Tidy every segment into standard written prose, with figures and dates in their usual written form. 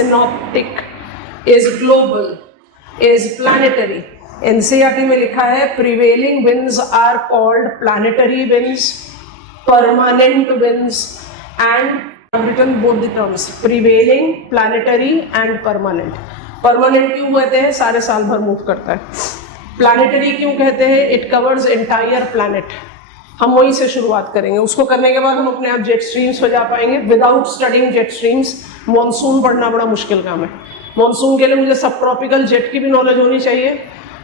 synoptic, is global, is planetary. NCERT में लिखा है prevailing winds are called planetary winds, permanent winds, and I've written both the terms, prevailing, planetary and permanent. Permanent क्यों कहते हैं? सारे साल भर मूव करता है. प्लानिटरी क्यों कहते हैं? It covers entire planet. हम वहीं से शुरुआत करेंगे. उसको करने के बाद हम अपने आप जेट स्ट्रीम्स पे जा पाएंगे. Without studying jet streams monsoon पढ़ना बड़ा मुश्किल काम है. मॉनसून के लिए मुझे सब ट्रॉपिकल जेट की भी नॉलेज होनी चाहिए,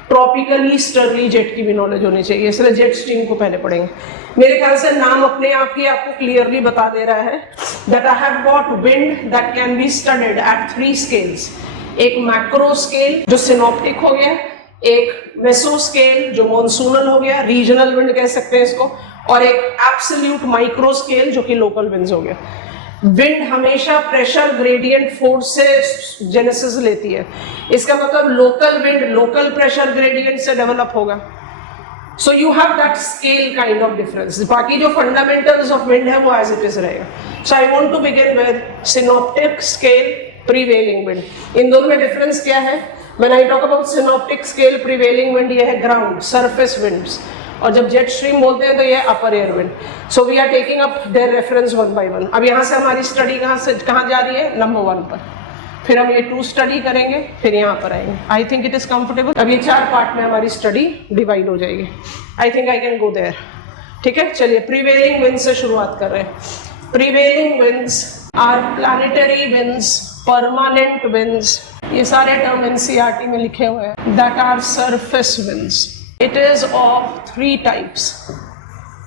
ट्रॉपिकल ईस्टर्ली जेट की भी नॉलेज होनी चाहिए. इसलिए जेट स्ट्रीम को पहले पढ़ेंगे. मेरे ख्याल से नाम अपने आप ही आपको क्लियरली बता दे रहा है that I have got wind that can be studied at 3 scales. एक मैक्रो स्केल जो सिनॉप्टिक हो गया, एक मेसो स्केल जो मॉनसूनल हो गया, रीजनल विंड कह सकते हैं इसको, और एक एब्सोल्यूट माइक्रो स्केल जो कि लोकल विंड्स हो गया. विंड हमेशा प्रेशर ग्रेडियंट फोर्स से जेनेसिस लेती है. इसका मतलब local wind local pressure gradient से डेवलप होगा. So you have that scale kind of difference. बाकी जो फंडामेंटल्स ऑफ विंड है वो एज इट इज रहेगा. So I want to begin with synoptic scale, prevailing wind. इन दोनों में डिफरेंस क्या है? When I talk about synoptic scale, prevailing wind ये है ground, surface winds, और जब jet stream बोलते हैं तो ये upper air wind. So we are taking up their reference one by one. अब यहाँ से हमारी study कहाँ जा रही है? नंबर 1 पर. फिर हम ये 2 study करेंगे, फिर यहाँ पर आएंगे. I think it is comfortable. अब ये 4 पार्ट में हमारी study डिवाइड हो जाएगी. I think I can go there. ठीक है, चलिए prevailing winds से शुरुआत कर रहे हैं. Prevailing winds are planetary winds, permanent winds. ये सारे टर्म एनसीईआरटी में लिखे हुए हैं. That are surface winds. It is of 3 types: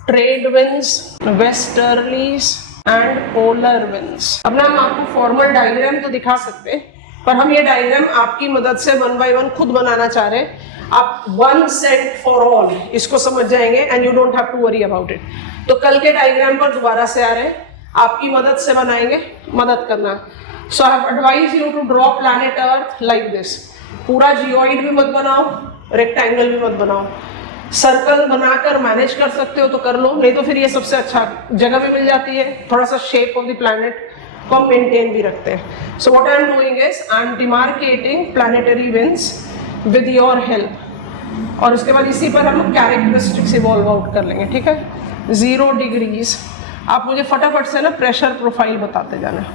trade winds, westerlies and polar winds. अब ना हम आपको फॉर्मल डायग्राम तो दिखा सकते हैं, पर हम ये डायग्राम आपकी मदद से 1 by 1 खुद बनाना चाह रहे हैं. आप वन सेट फॉर ऑल इसको समझ जाएंगे and you don't have to worry about it. तो कल के डायग्राम पर दोबारा से आ रहे हैं, आपकी मदद से बनाएंगे, मदद करना. So I have advised you to draw planet Earth like this. पूरा जियोइड भी मत बनाओ, रेक्टेंगल भी मत बनाओ. सर्कल बनाकर मैनेज कर सकते हो तो कर लो, नहीं तो फिर ये सबसे अच्छा जगह भी मिल जाती है. थोड़ा सा शेप ऑफ द प्लैनेट को हम मेंटेन भी रखते हैं. So what I am doing is I am demarcating planetary winds with your help, और उसके बाद इसी पर हम कैरेक्टरिस्टिक्स इवॉल्व आउट कर लेंगे. ठीक है, 0 डिग्रीज. आप मुझे फटाफट से ना प्रेशर प्रोफाइल बताते जाना.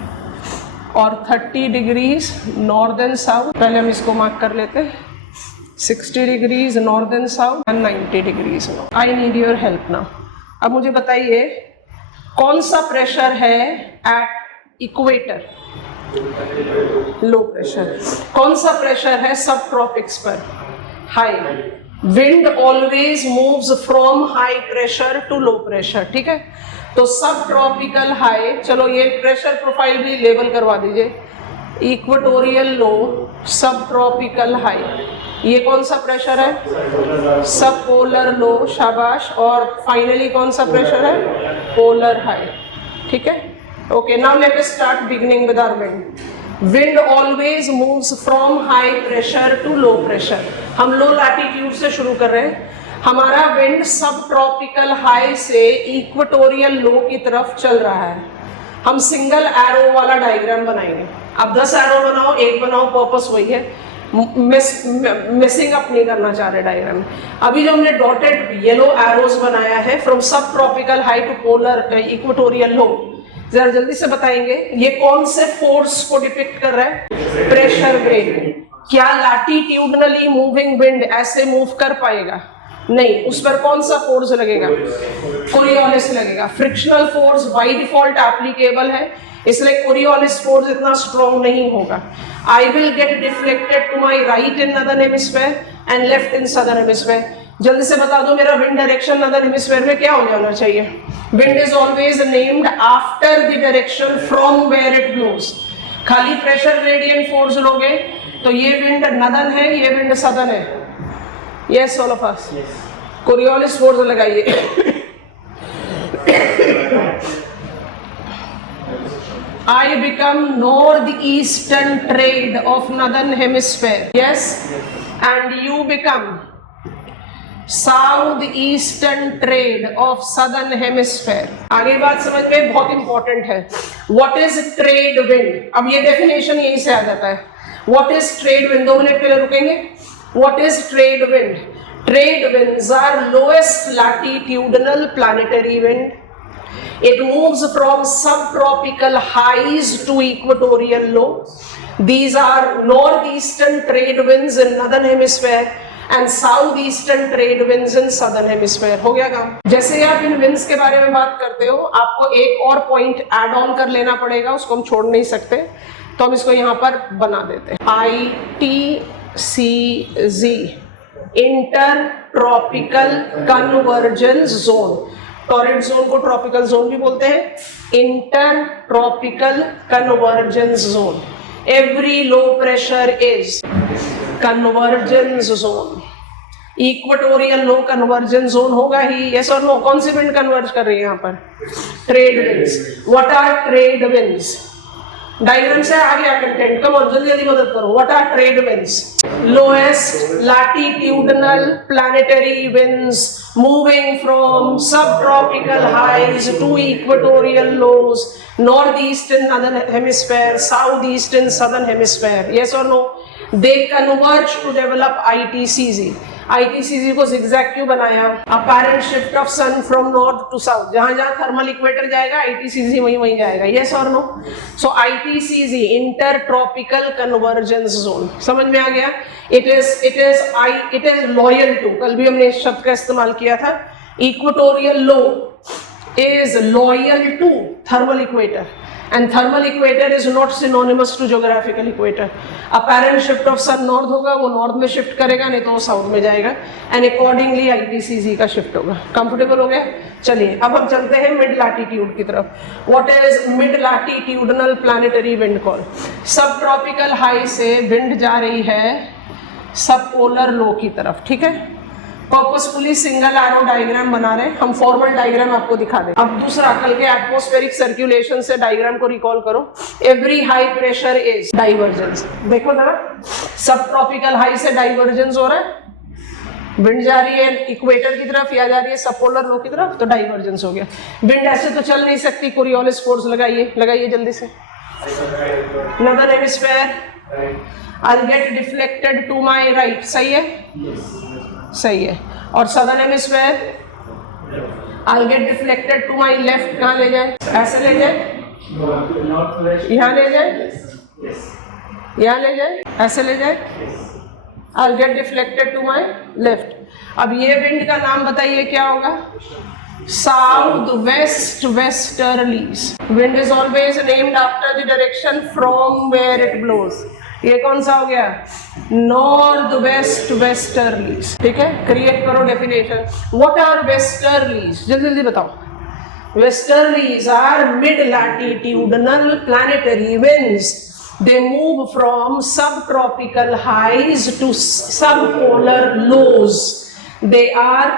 और 30 डिग्रीज नॉर्दर्न साउथ, पहले हम इसको मार्क कर लेते हैं. 60 degrees northern south and 90 degrees. I need your help now. अब मुझे बताइए कौन सा प्रेशर है एट इक्वेटर? Low pressure. कौन सा प्रेशर है सब ट्रॉपिक्स पर? High. Wind always moves from high pressure to low pressure. ठीक है, तो सब ट्रॉपिकल हाई. चलो ये प्रेशर प्रोफाइल भी लेबल करवा दीजिए. इक्वेटोरियल लो, सब ट्रॉपिकल हाई. ये कौन सा प्रेशर है? सब पोलर लो. शाबाश. और फाइनली कौन सा प्रेशर है? Polar high. ठीक है, okay. Now let us start beginning with our wind. Wind always moves from high pressure to low pressure. हम लो लैटिट्यूड से शुरू कर रहे हैं. हमारा विंड सब ट्रॉपिकल हाई से इक्वेटोरियल लो की तरफ चल रहा है. हम सिंगल एरो वाला डायग्राम बनाएंगे. आप 10 एरो बनाओ, एक बनाओ, पर्पस वही है. मिसिंग अप नहीं करना चाह रहे डायग्राम में. अभी जो हमने डॉटेड येलो एरोज बनाया है from sub tropical high to polar equatorial low, जरा जल्दी से बताएंगे ये कौन से फोर्स को डिपिक्ट कर रहा है? Pressure gradient. क्या लैटिट्यूडनली मूविंग विंड ऐसे मूव कर पाएगा? नहीं. उस पर कौन सा फोर्स लगेगा? कोरियोलिस लगेगा. Frictional force by default applicable है, इसलिए कोरियोलिस फोर्स इतना स्ट्रॉन्ग नहीं होगा. I will get deflected to my right in northern hemisphere and left in southern hemisphere. जल्दी से बता दो मेरा विंड डायरेक्शन नदर्न हेमिस्फीयर में क्या हो जाना चाहिए? Wind is always named after the direction from where it blows. खाली प्रेशर ग्रेडियंट फोर्स लोगे तो ये विंड नदर्न है, ये विंड सदर्न है. Yes all of us. Coriolis force लगाइए. I become northeastern trade of northern hemisphere. Yes, and you become south eastern trade of southern hemisphere. आगे बात समझ में बहुत इंपॉर्टेंट है। What is trade wind? अब ये डेफिनेशन यहीं से आ जाता है। What is trade wind? 2 minute के लिए रुकेंगे। What is trade wind? Trade winds are lowest latitudinal planetary wind. It moves from subtropical highs to equatorial low. These are northeastern trade winds in northern hemisphere and southeastern trade winds in southern hemisphere. हो गया काम। जैसे आप इन winds के बारे में बात करते हो, आपको एक और पॉइंट ऐड ऑन कर लेना पड़ेगा, उसको हम छोड़ नहीं सकते, तो हम इसको यहाँ पर बना देते हैं। ITCZ, inter tropical convergence zone. Torrid zone को ट्रॉपिकल जोन भी बोलते हैं। Inter tropical convergence zone. Every low pressure is convergence zone. Equatorial low convergence zone होगा ही, यस और नो? कौन सी विंड कन्वर्ज कर रही है यहाँ पर? Trade winds. What are trade winds? Diagram से आ गया कंटेंट, कम ऑन जल्दी जल्दी मदद करो। What are trade winds? Lowest latitudinal planetary winds moving from subtropical highs to equatorial lows, north east in northern hemisphere, south east in southern hemisphere, yes और no? They converge to develop ITCZ। ITCZ को zigzag क्यों बनाया? Apparent shift of sun from north to south. जहां जहां thermal equator जाएगा ITCZ वहीं वहीं जाएगा, यस और नो? सो ITCZ inter tropical convergence zone. समझ में आ गया? इट इज लॉयल टू, कल भी हमने इस शब्द का इस्तेमाल किया था, equatorial low is loyal to thermal equator and thermal equator is not synonymous to geographical equator. apparent shift of sun north होगा, वो north में shift करेगा, नहीं तो वो south में जाएगा, and accordingly ITCZ का shift होगा। comfortable हो गया? चलिए अब हम चलते हैं mid latitude की तरफ। what is mid latitudinal planetary wind call? subtropical high से wind जा रही है subpolar low की तरफ, ठीक है? पर्पसफुली सिंगल एरो डायग्राम बना रहे हैं हम, फॉर्मल डायग्राम आपको दिखा दें। अब दूसरा, कल के एटमॉस्फेरिक सर्कुलेशन से डायग्राम को रिकॉल करो। Every high pressure is divergence. देखो जरा, सब ट्रॉपिकल हाई से डाइवर्जेंस हो रहा है, विंड जा रही है इक्वेटर की तरफ या जा रही है सबपोलर लो की तरफ, तो डाइवर्जेंस हो गया। विंड ऐसे तो चल नहीं सकती, कोरियोलिस फोर्स लगाइए जल्दी से। Northern hemisphere I get deflected to my right, सही है? सही है। और southern hemisphere I get deflected to my left. कहाँ ले जाए? ऐसे ले जाए, यहाँ ले जाए, यहाँ ले जाए, ऐसे ले जाए, I get deflected to my left. अब ये विंड का नाम बताइए क्या होगा? South west westerlies. Wind is always named after the direction from where it blows. ये कौन सा हो गया? नॉर्थ वेस्ट वेस्टर्लीज, ठीक है? क्रिएट करो डेफिनेशन। What are westerlies? जल्दी जल्दी बताओ। Westerlies are mid latitudinal planetary winds. They move from subtropical highs to subpolar lows. They are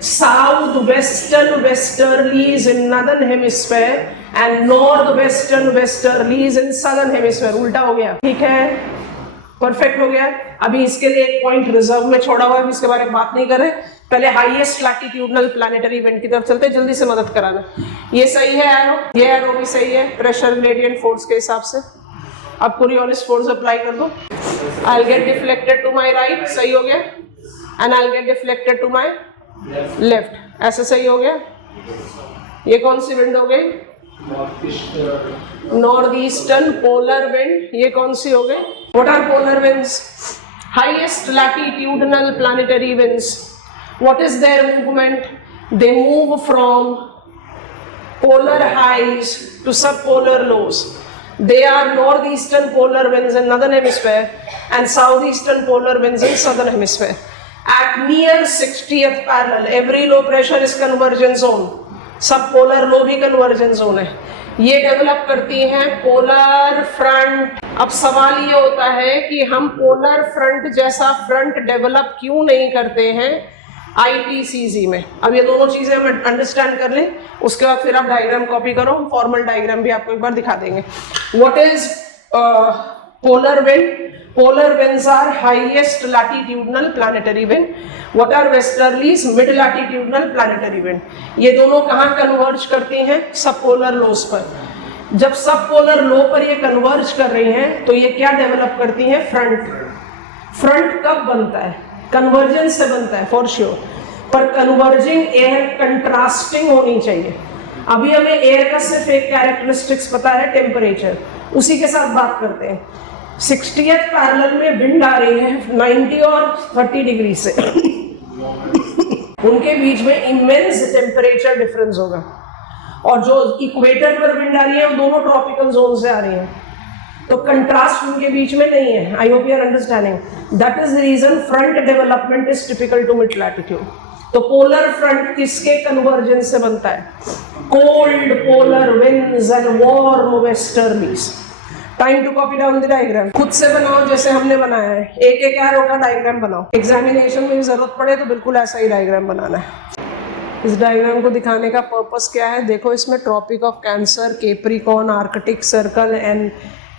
southwestern westerlies in northern hemisphere and northwestern westerlies in southern hemisphere। उल्टा हो गया, ठीक है? Perfect हो गया। अभी इसके लिए एक पॉइंट रिजर्व में छोड़ा हुआ है, इसके बारे में बात नहीं कर रहे। पहले हाईएस्ट लैटिट्यूडनल प्लैनेटरी विंड की तरफ चलते, जल्दी से मदद कराना। ये सही है एरो, ये एरो भी सही है प्रेशर ग्रेडियंट फोर्स के हिसाब से। अब कोरियोलिस फोर्स अप्लाई कर दो। I get deflected to my right, सही हो गया, and I get deflected to my left, ऐसे सही हो गया। ये कौन सी विंड हो गई? North eastern polar wind. ये कौन सी हो गई? What are polar winds? Highest latitudinal planetary winds. What is their movement? They move from polar highs to subpolar lows. They are northeastern polar winds in northern hemisphere and southeastern polar winds in southern hemisphere. At near 60th parallel, every low pressure is convergence zone. Subpolar low भी convergence zone है। ये develop करती हैं polar front. अब सवाल ये होता है कि हम पोलर फ्रंट जैसा फ्रंट डेवलप क्यों नहीं करते हैं ITCZ में। अब ये दोनों चीजें हम अंडरस्टैंड कर लें, उसके बाद फिर आप डायग्राम कॉपी करो, फॉर्मल डायग्राम भी आपको एक बार दिखा देंगे। What is Polar wind. Polar winds are highest latitudinal planetary wind. What are westerlies? Mid latitudinal planetary wind. ये दोनों कहाँ कन्वर्ज करती हैं? सब पोलर लोस पर. जब सब पोलर लो पर ये कन्वर्ज कर रही हैं तो ये क्या डेवलप करती हैं? फ्रंट. फ्रंट कब बनता है? कन्वर्जेंस से बनता है फॉर श्योर, पर कन्वर्जिंग एयर कंट्रास्टिंग होनी चाहिए. अभी हमें एयर का सिर्फ एक कैरेक्टरिस्टिक्स पता है, टेम्परेचर. उसी के साथ बात करते हैं. 60th पैरेलल में विंड आ रही है 90 और 30 डिग्री से. उनके बीच में इमेंस टेम्परेचर डिफरेंस होगा. और जो इक्वेटर पर विंड आ रही है वो दोनों ट्रॉपिकल जोन से आ रही है, तो कंट्रास्ट उनके बीच में नहीं है. I hope you are understanding. That is the reason front development is typical to mid latitude. तो पोलर फ्रंट किसके कन्वर्जेंस से बनता है? Cold polar winds and warm westerlies. Time to copy down the diagram. खुद से बनाओ जैसे हमने बनाया है. एक एक एरो का डायग्राम बनाओ. एग्जामिनेशन में जरूरत पड़े तो बिल्कुल ऐसा ही डायग्राम बनाना है. इस डायग्राम को दिखाने का पर्पस क्या है? देखो, इसमें tropic of Cancer, Capricorn, Arctic circle and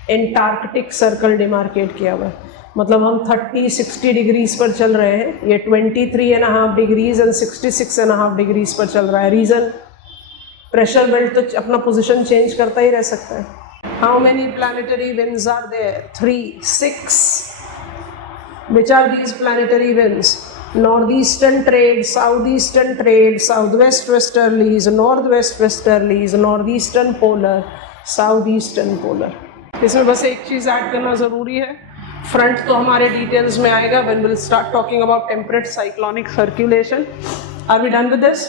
Antarctic circle demarcate किया हुआ है. मतलब हम 30-60 डिग्रीज पर चल रहे हैं. ये 23.5 डिग्रीज एंड 66.5 डिग्रीज पर चल रहा है. रीजन, प्रेशर बेल्ट तो अपना पोजीशन चेंज करता ही रह सकता है. How many planetary winds are there? 3, 6. Which are these planetary winds? Northeastern trade, southeastern trade, southwest westerlies, northwest westerlies, northeastern polar, southeastern polar. इसमें बस एक चीज ऐड करना जरूरी है. फ्रंट तो हमारे डिटेल्स में आएगा when we'll start talking about temperate cyclonic circulation. Are we done with this?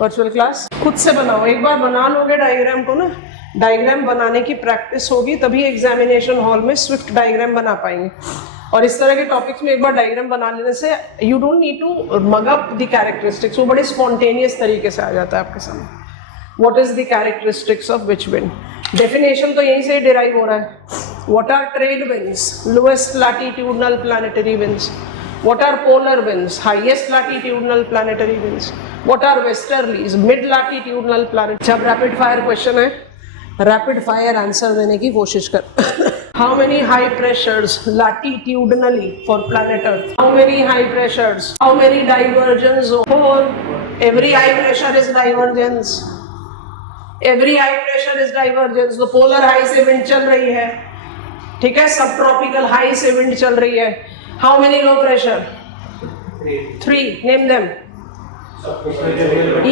Virtual class खुद से बनाओ. एक बार बना लोगे डायग्राम को ना, डायग्राम बनाने की प्रैक्टिस होगी तभी एग्जामिनेशन हॉल में स्विफ्ट डायग्राम बना पाएंगे. और इस तरह के टॉपिक्स में एक बार डायग्राम बना लेने से you don't need to mug up the characteristics. वो बड़े स्पॉन्टेनियस तरीके से आ जाता है आपके सामने. What is the characteristics of which wind? Definition तो यहीं से डिराइव हो रहा है. What are trade winds? Lowest latitudinal planetary winds. What are polar winds? Highest latitudinal planetary winds. What are westerlies? Mid latitudinal planet. जब rapid fire question है, rapid fire answer देने की कोशिश कर. How many high pressures latitudinally for planet Earth? How many high pressures? How many divergence? 4. Every high pressure is divergence. Every high pressure is divergence. तो polar high से wind चल रही है, ठीक है. सब ट्रॉपिकल हाई से wind चल रही है. How many low pressure? 3. Name them.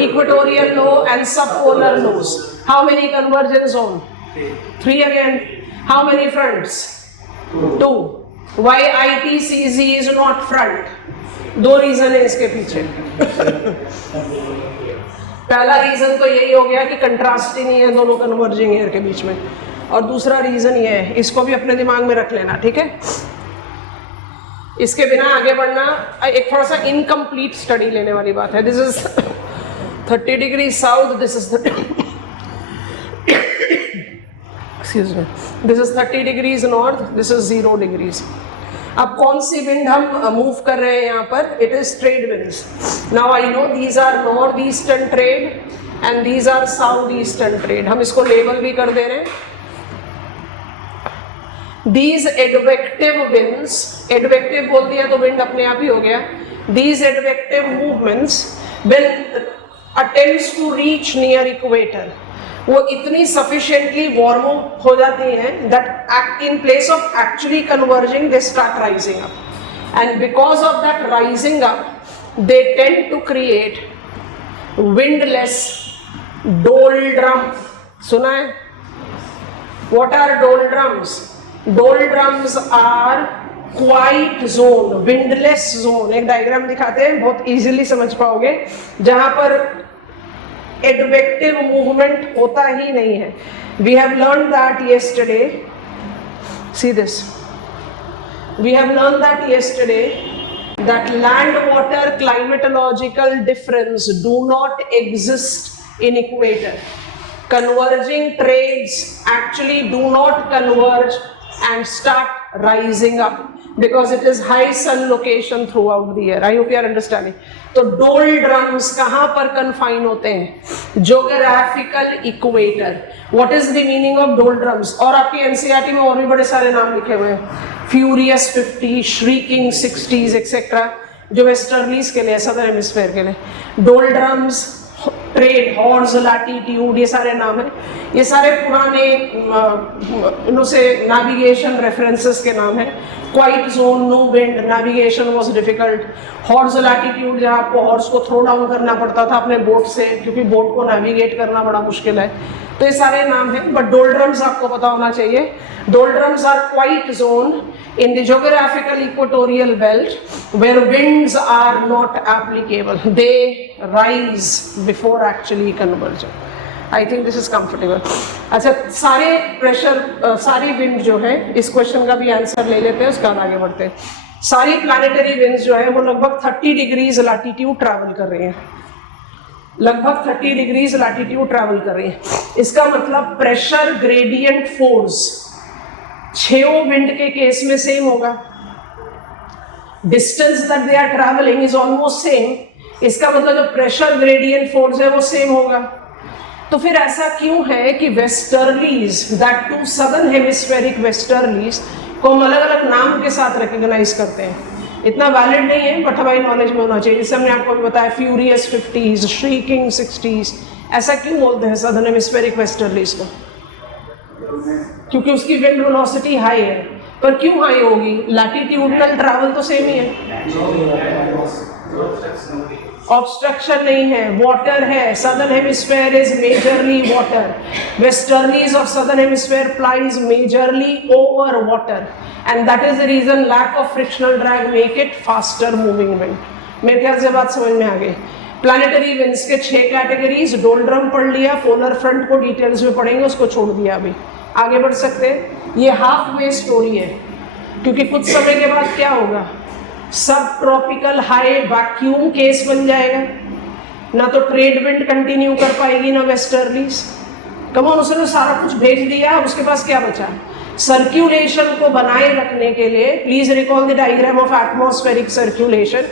Equatorial low and subpolar lows. How many convergence zone? 3 again. How many fronts? 2. Why ITCZ is not front? 2 reason है इसके पीछे. पहला रीजन तो यही हो गया कि कंट्रास्ट ही नहीं है दोनों कन्वर्जिंग एयर के बीच में. और दूसरा रीजन ये है, इसको भी अपने दिमाग में रख लेना, ठीक है. इसके बिना आगे बढ़ना एक थोड़ा सा इनकम्प्लीट स्टडी लेने वाली बात है. This is 30 degree south, this is excuse me, this is 30 degrees north, this is 0 degrees. अब कौन सी विंड हम मूव कर रहे हैं यहाँ पर? It is trade winds. Now I know these are north eastern trade and these are south eastern trade. हम इसको लेबल भी कर दे रहे हैं. These advective winds, advective बोल दिया तो wind अपने आप ही हो गया. These advective movements when attempts to reach near equator, वो इतनी sufficiently warm हो जाती हैं that act in place of actually converging they start rising up, and because of that rising up they tend to create windless doldrums. सुना है? What are doldrums? Doldrums are quiet zone, windless zone. एक diagram दिखाते हैं, बहुत easily समझ पाओगे, जहां पर advective movement होता ही नहीं है. We have learned that yesterday. See this. We have learned that yesterday that land water climatological difference do not exist in equator. Converging trades actually do not converge and start rising up because it is high sun location throughout the year. I hope you are understanding. तो doldrums कहाँ पर confine होते हैं? Geographical equator. What is the meaning of doldrums? और आपकी NCERT में और भी बड़े सारे नाम लिखे हुए हैं, Furious 50, Shrieking 60s, etc. जो वेस्टर्लीज के लिए, सदर्न हेमिस्फीयर के लिए. डोल्ड्रम्स, ट्रेड हॉर्स, लैटिट्यूड, ये सारे नाम हैं. ये सारे पुराने इनों से नेविगेशन रेफरेंसेस के नाम हैं. Quiet zone, no wind, navigation was difficult. Horse latitude, जहाँ आपको हॉर्स को थ्रो डाउन करना पड़ता था अपने बोट से, क्योंकि बोट को नेविगेट करना बड़ा मुश्किल है. तो ये सारे नाम हैं. बट डोल्ड्रम्स आपको पता होना चाहिए. Doldrums are quiet zone in the geographical equatorial belt where winds are not applicable. They rise before actually converging. I think this is comfortable. अच्छा, सारे प्रेशर, सारी विंड जो है, इस क्वेश्चन का भी आंसर ले लेते हैं, उसका आगे बढ़ते हैं. सारी प्लानिटरी विंड्स जो है वो लगभग 30 डिग्रीज लैटिट्यूड ट्रैवल कर रही हैं. लगभग 30 डिग्रीज लैटिट्यूड ट्रैवल कर रही हैं. इसका मतलब प्रेशर ग्रेडियंट फोर्स 6 विंड के केस में सेम होगा. Distance that they are travelling is almost same. इसका मतलब जो प्रेशर ग्रेडियंट फोर्स है वो सेम होगा. तो फिर ऐसा क्यों है कि westerlies, that too southern hemispheric westerlies को हम अलग अलग नाम के साथ रिकॉग्नाइज करते हैं? इतना वैलिड नहीं है, बट हमारी नॉलेज में होना चाहिए. जैसे हमने आपको बताया फ्यूरियस 50s, श्रीकिंग 60s. ऐसा क्यों बोलते हैं सदर्न हेमिस्फेरिक वेस्टर्लीज को? क्योंकि उसकी विंड वेलोसिटी हाई है. पर क्यों हाई होगी? लैटिट्यूडनल ट्रैवल तो सेम ही है. ऑब्स्ट्रक्शन नहीं है, वाटर है. Southern hemisphere is majorly water. Westerlies of southern hemisphere flies majorly over water, and that is the reason lack of frictional drag make it faster moving wind. मेरे ख्याल से बात समझ में आ गई. प्लानिटरी विंड्स के 6 कैटेगरीज. डोल्ड्रम पढ़ लिया, पोलर फ्रंट को डिटेल्स में पढ़ेंगे, उसको छोड़ दिया. अभी आगे बढ़ सकते हैं. ये हाफ वे स्टोरी है, क्योंकि कुछ समय के बाद क्या होगा? सब ट्रॉपिकल हाई वैक्यूम केस बन जाएगा. ना तो ट्रेड विंड कंटिन्यू कर पाएगी, ना वेस्टर्लीज. कमॉन, उसने सारा कुछ भेज दिया, उसके पास क्या बचा? सर्क्यूलेशन को बनाए रखने के लिए please recall the diagram of atmospheric circulation.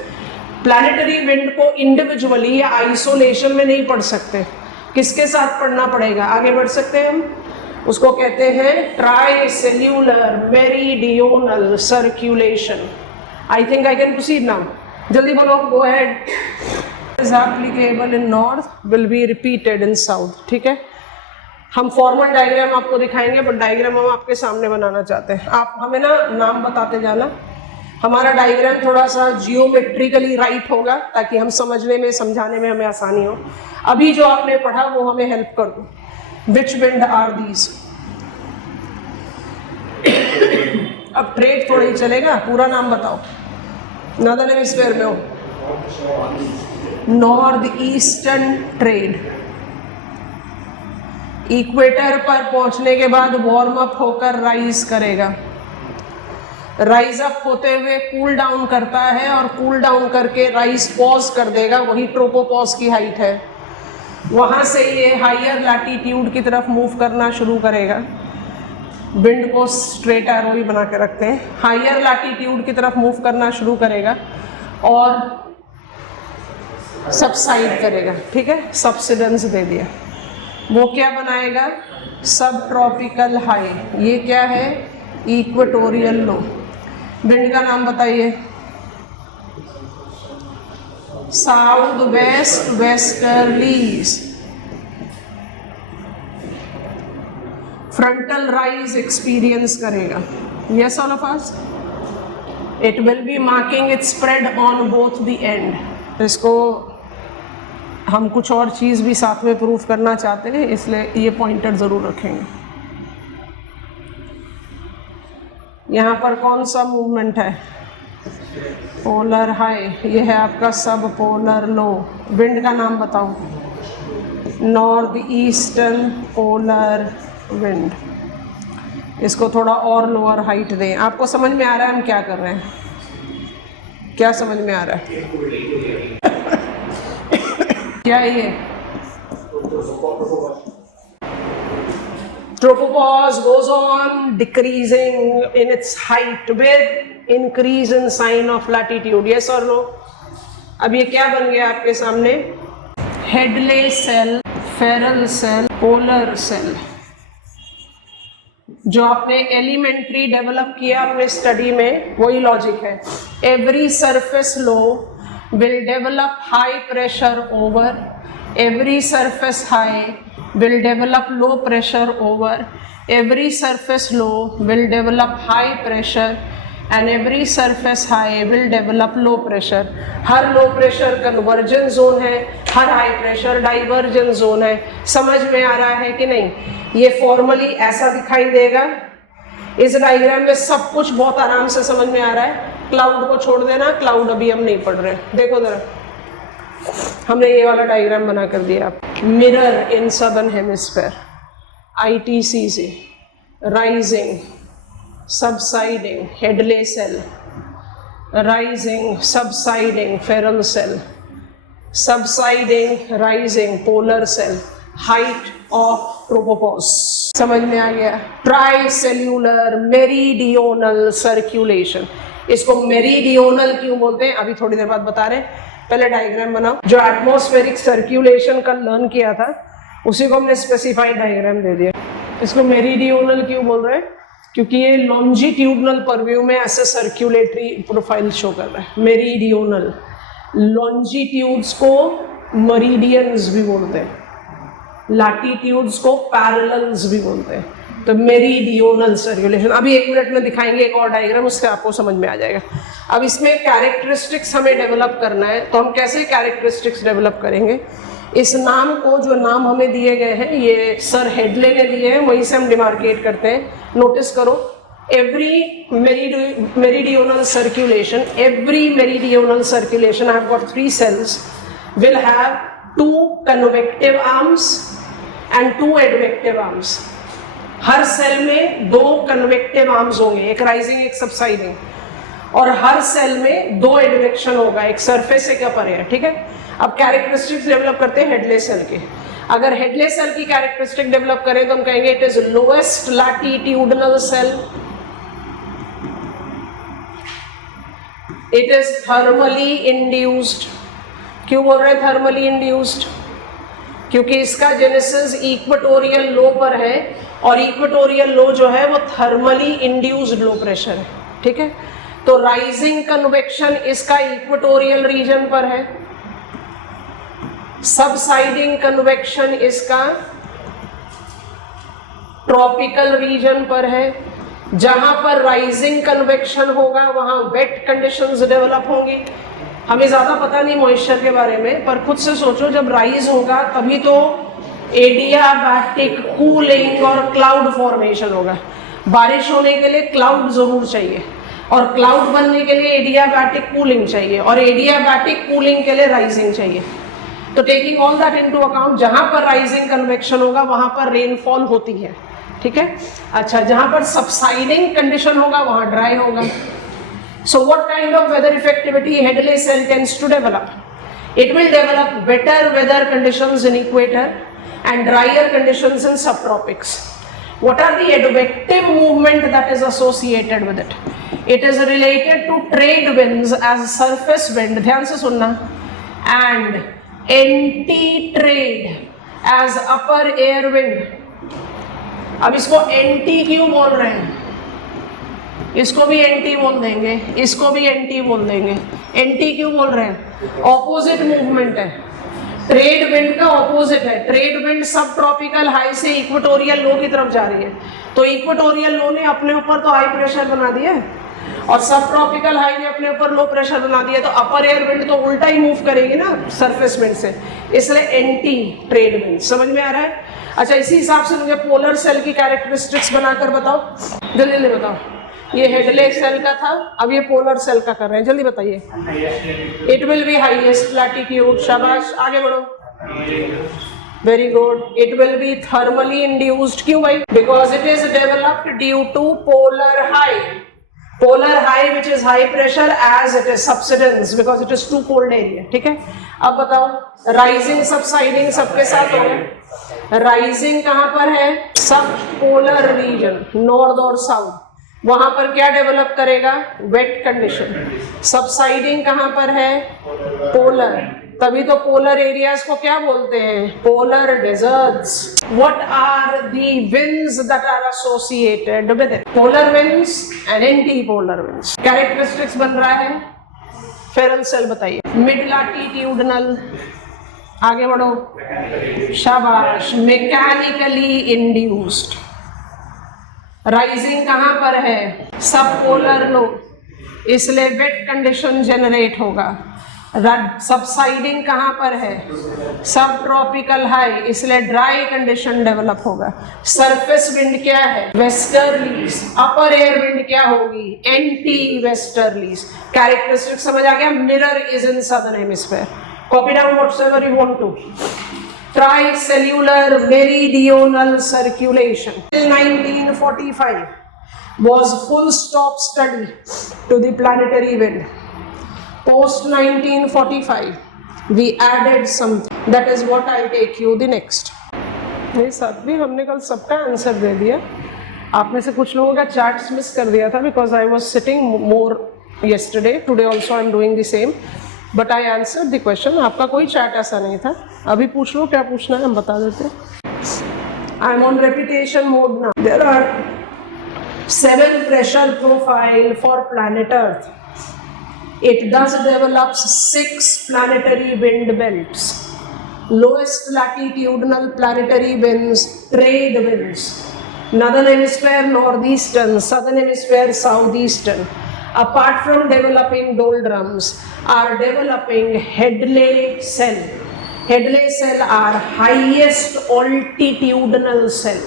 Planetary wind को इंडिविजुअली या आइसोलेशन में नहीं पढ़ सकते. किसके साथ पढ़ना पड़ेगा? आगे बढ़ सकते हैं हम. उसको कहते हैं tri cellular meridional circulation. I think I can proceed now. जल्दी बोलो, go ahead. Is applicable in north, will be repeated in south. ठीक है, हम फॉर्मल डायग्राम आपको दिखाएंगे, बट डायग्राम हम आपके सामने बनाना चाहते हैं. आप हमें ना नाम बताते जाना. हमारा डायग्राम थोड़ा सा जियोमेट्रिकली राइट होगा, ताकि हम समझने में, समझाने में हमें आसानी हो. अभी जो आपने पढ़ा वो हमें हेल्प कर दो. Which wind are these? अब ट्रेड थोड़ा ही चलेगा, पूरा नाम बताओ. नॉर्दर्न हेमिस्फीयर में हो, नॉर्थ ईस्टर्न ट्रेड. इक्वेटर पर पहुंचने के बाद वार्म अप होकर राइज करेगा. राइज अप होते हुए कूल डाउन करता है, और कूल डाउन करके राइज पॉज कर देगा. वही ट्रोपोपॉज की हाइट है. वहाँ से ये हायर लैटिट्यूड की तरफ मूव करना शुरू करेगा. विंड को स्ट्रेट एरो ही बना के रखते हैं. हायर लैटिट्यूड की तरफ मूव करना शुरू करेगा और सबसाइड करेगा. ठीक है, सबसिडेंस दे दिया. वो क्या बनाएगा? सब ट्रॉपिकल हाई. ये क्या है? Equatorial low. विंड का नाम बताइए. South west westerlies. Frontal rise experience करेगा. Yes all of us. It will be marking it spread on both the end. इसको हम कुछ और चीज़ भी साथ में प्रूफ करना चाहते हैं, इसलिए ये पॉइंटर ज़रूर रखेंगे. यहाँ पर कौन सा मूवमेंट है? Polar high. ये है आपका सब पोलर लो. विंड का नाम बताओ. North eastern polar wind. इसको थोड़ा और लोअर हाइट दें. आपको समझ में आ रहा है हम क्या कर रहे हैं? क्या समझ में आ रहा है? क्या ये Tropopause goes on decreasing in its height with increase in sign of latitude. Yes or no? अब ये क्या बन गया आपके सामने? Hadley cell, Ferrel cell, polar cell, जो आपने एलिमेंट्री डेवलप किया अपने स्टडी में, वही लॉजिक है. Every surface low will develop high pressure over, every surface high will develop low pressure over, every surface low will develop high pressure and every surface high will develop low pressure. Her low pressure convergence zone है, हर high pressure divergence zone है. समझ में आ रहा है कि नहीं? ये फॉर्मली ऐसा दिखाई देगा. इस डायग्राम में सब कुछ बहुत आराम से समझ में आ रहा है. क्लाउड को छोड़ देना, क्लाउड अभी हम नहीं पढ़ रहे. देखो जरा, हमने ये वाला डायग्राम बना कर दिया. Mirror in southern hemisphere, ITC से rising, subsiding Hadley cell, rising subsiding Ferrel cell, subsiding rising polar cell, height of tropopause. समझ में आ गया? Tri cellular meridional circulation. इसको मेरीडियोनल क्यों बोलते हैं अभी थोड़ी देर बाद बता रहे हैं. पहले डायग्राम बनाओ. जो एटमॉस्फेरिक सर्कुलेशन का लर्न किया था उसी को हमने स्पेसिफाइड डायग्राम दे दिया. इसको मेरीडियोनल क्यों बोल रहे हैं? क्योंकि ये लॉन्जिट्यूडनल परव्यू में ऐसे सर्कुलेटरी प्रोफाइल शो कर रहा है. मेरीडियोनल, लॉन्जिट्यूड्स को मरीडियंस भी बोलते हैं, लैटिट्यूड्स को पैरेलल्स भी बोलते हैं. तो मेरीडियोनल सर्कुलेशन अभी 1 मिनट में दिखाएंगे एक और डायग्राम, उससे आपको समझ में आ जाएगा. अब इसमें कैरेक्टरिस्टिक्स हमें डेवलप करना है. तो हम कैसे कैरेक्टरिस्टिक्स डेवलप करेंगे? इस नाम को, जो नाम हमें दिए गए हैं, ये सर हेडले ने दिए हैं, वहीं से हम डिमार्केट करते हैं. नोटिस करो, every meridional circulation, I have got 3 cells, will have 2 convective arms and 2 advective arms. हर सेल में 2 कन्वेक्टिव आर्म्स होंगे, एक राइजिंग एक सबसाइडिंग, और हर सेल में 2 एडवेक्शन होगा, एक सरफेस एक अपर है. ठीक है. अब कैरेक्टरिस्टिक्स डेवलप करते हैं हेडले सेल के. अगर हेडले सेल की कैरेक्टरिस्टिक डेवलप करें तो हम कहेंगे it is lowest latitudinal cell, it is thermally induced. क्यों बोल रहे हैं थर्मली इंड्यूस्ड? क्योंकि इसका जेनेसिस इक्वेटोरियल लो पर है, और इक्वेटोरियल लो जो है वो थर्मली इंड्यूस्ड लो प्रेशर है. ठीक है. तो राइजिंग कन्वेक्शन इसका इक्वेटोरियल रीजन पर है, सबसाइडिंग कन्वेक्शन इसका ट्रॉपिकल रीजन पर है. जहां पर राइजिंग कन्वेक्शन होगा वहां वेट कंडीशंस डेवलप होंगी. हमें ज्यादा पता नहीं मॉइस्चर के बारे में, पर खुद से सोचो, जब राइज होगा तभी तो एडियाबैटिक कूलिंग और क्लाउड फॉर्मेशन होगा. बारिश होने के लिए क्लाउड जरूर चाहिए, और क्लाउड बनने के लिए एडियाबैटिक कूलिंग चाहिए, और एडियाबैटिक कूलिंग के लिए राइजिंग चाहिए. तो taking all that into account, जहां पर राइजिंग कन्वेक्शन होगा वहां पर रेनफॉल होती है. ठीक है. अच्छा, जहां पर सबसाइडिंग कंडीशन होगा वहां ड्राई होगा. So what kind of weather effectivity Hadley cell tends to develop? It will develop better weather conditions in equator and drier conditions in subtropics. What are the advective movement that is associated with it? It is related to trade winds as surface wind, ध्यान से सुनना, and anti-trade as upper air wind. अब इसको anti क्यों बोल रहे हैं? इसको भी एंटी बोल देंगे, इसको भी एंटी बोल देंगे. एंटी क्यों बोल रहे हैं? ऑपोजिट मूवमेंट है. ट्रेड विंड का ऑपोजिट है. ट्रेड विंड सब ट्रॉपिकल हाई से इक्वेटोरियल लो की तरफ जा रही है. तो इक्वेटोरियल लो ने अपने ऊपर तो हाई प्रेशर बना दिया है, और सब ट्रॉपिकल हाई ने अपने ऊपर लो प्रेशर बना दिया. तो अपर एयर विंड तो उल्टा ही मूव करेगी ना सरफेस विंड से, इसलिए एंटी ट्रेड विंड. समझ में आ रहा है? अच्छा, इसी हिसाब से मुझे पोलर सेल की कैरेक्टरिस्टिक्स बनाकर बताओ, जल्दी जल्दी बताओ. ये हेडले सेल का था, अब ये पोलर सेल का कर रहे हैं, जल्दी बताइए. It will be highest latitude. शाबाश, आगे बढ़ो. Very good. It will be thermally induced. क्यों भाई? Because it is developed due to polar high. Polar high which is high pressure as it is subsidence because it is too cold area. ठीक है. अब बताओ, rising subsiding सबके साथ हो गया। राइजिंग कहाँ पर है? सब पोलर रीजन, नॉर्थ और साउथ, वहां पर क्या डेवलप करेगा? Wait condition. सबसाइडिंग कहाँ पर है? पोलर, तभी तो पोलर एरियाज को क्या बोलते हैं? Polar deserts. What are the winds that are associated with it? Polar winds and anti polar winds. Characteristics बन रहा है फेरल सेल, बताइए। मिड लैटिट्यूडनल, आगे बढ़ो, शाबाश। Mechanically induced. राइजिंग कहां पर है? सब पोलर लो, इसलिए वेट कंडीशन जनरेट होगा। सबसाइडिंग कहां पर है? सब ट्रॉपिकल हाई, इसलिए ड्राई कंडीशन डेवलप होगा। सरफेस विंड क्या है? वेस्टर्लीज। अपर एयर विंड क्या होगी? Anti westerlies. कैरेक्टरिस्टिक समझ आ गया? Mirror is in southern hemisphere. Copy down whatsoever you want to. Tricellular meridional circulation till 1945 was full stop study to the planetary wind. Post 1945 we added something, that is what I'll take you the next. ये सब भी हमने कल सबका answer दे दिया। आप में से कुछ लोगों का चार्ट्स मिस कर दिया था because I was sitting more yesterday. Today also I'm doing the same. But I answer the question. आपका कोई चैट ऐसा नहीं था। अभी पूछ लो क्या पूछना है, हम बता देते हैं। I am on repetition mode now. There are 7 pressure profile for planet Earth. It does develops 6 planetary wind belts. Lowest latitudinal planetary winds, trade winds. Northern hemisphere northeastern, southern hemisphere southeastern. Apart from developing doldrums, are developing Hadley cell. Hadley cell are highest altitudinal cell.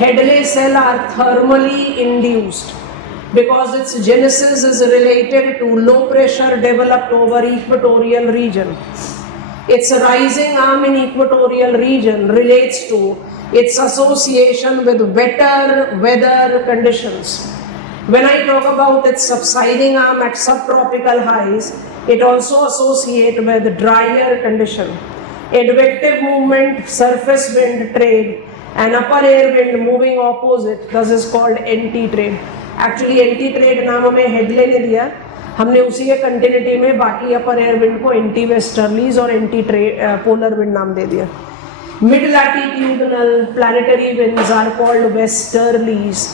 Hadley cell are thermally induced because its genesis is related to low pressure developed over equatorial region. Its rising arm in equatorial region relates to its association with better weather conditions. When I talk about its subsiding arm at subtropical highs, it also associates with drier condition. Advective movement, surface wind trade, and upper air wind moving opposite, thus is called anti-trade. Actually anti-trade नाम हमें Hadlee ने दिया, हमने उसी के continuity में बाकी अपर air wind को एंटी वेस्टर्लीज और एंटी पोलर विंड नाम दे दिया। Mid latitudinal planetary winds are called westerlies.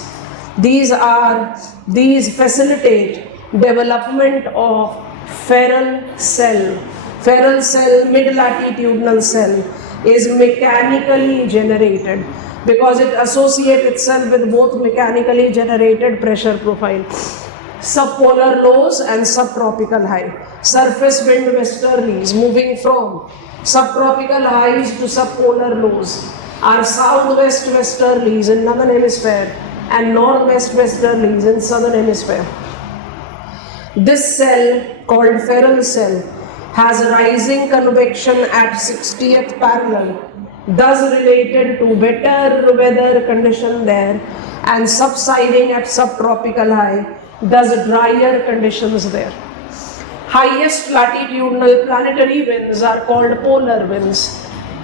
These facilitate development of Ferrel cell. Ferrel cell, mid-latitudinal cell, is mechanically generated because it associates itself with both mechanically generated pressure profile. Subpolar lows and subtropical high. Surface wind westerlies moving from subtropical highs to subpolar lows are southwest westerlies in northern hemisphere and northwest westerlies in southern hemisphere. This cell, called Ferrel cell, has rising convection at 60th parallel, thus related to better weather condition there, and subsiding at subtropical high, thus drier conditions there. Highest latitudinal planetary winds are called polar winds.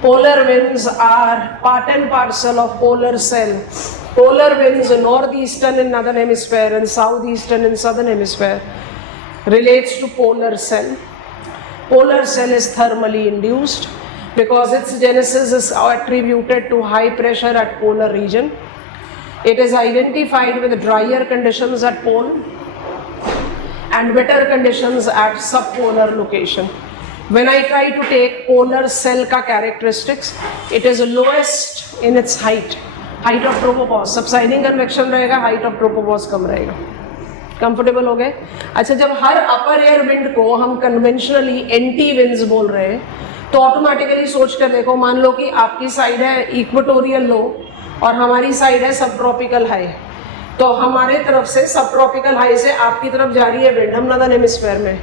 Polar winds are part and parcel of polar cell. Polar winds, northeastern in northern hemisphere and southeastern in southern hemisphere, relates to polar cell. Polar cell is thermally induced because its genesis is attributed to high pressure at polar region. It is identified with drier conditions at pole and wetter conditions at subpolar location. When I try to take polar cell का characteristics, it is lowest in its height. Height of tropopause, subsiding convection रहेगा, height of tropopause कम रहेगा। Comfortable हो गए? अच्छा, जब हर अपर air wind को हम conventionally anti winds बोल रहे हैं, तो ऑटोमेटिकली सोच कर देखो, मान लो कि आपकी साइड है इक्वेटोरियल लो और हमारी साइड है सब ट्रॉपिकल हाई, तो हमारे तरफ से सब ट्रॉपिकल हाई से आपकी तरफ जा रही है विंड, हम नॉर्दर्न हेमिस्फीयर में,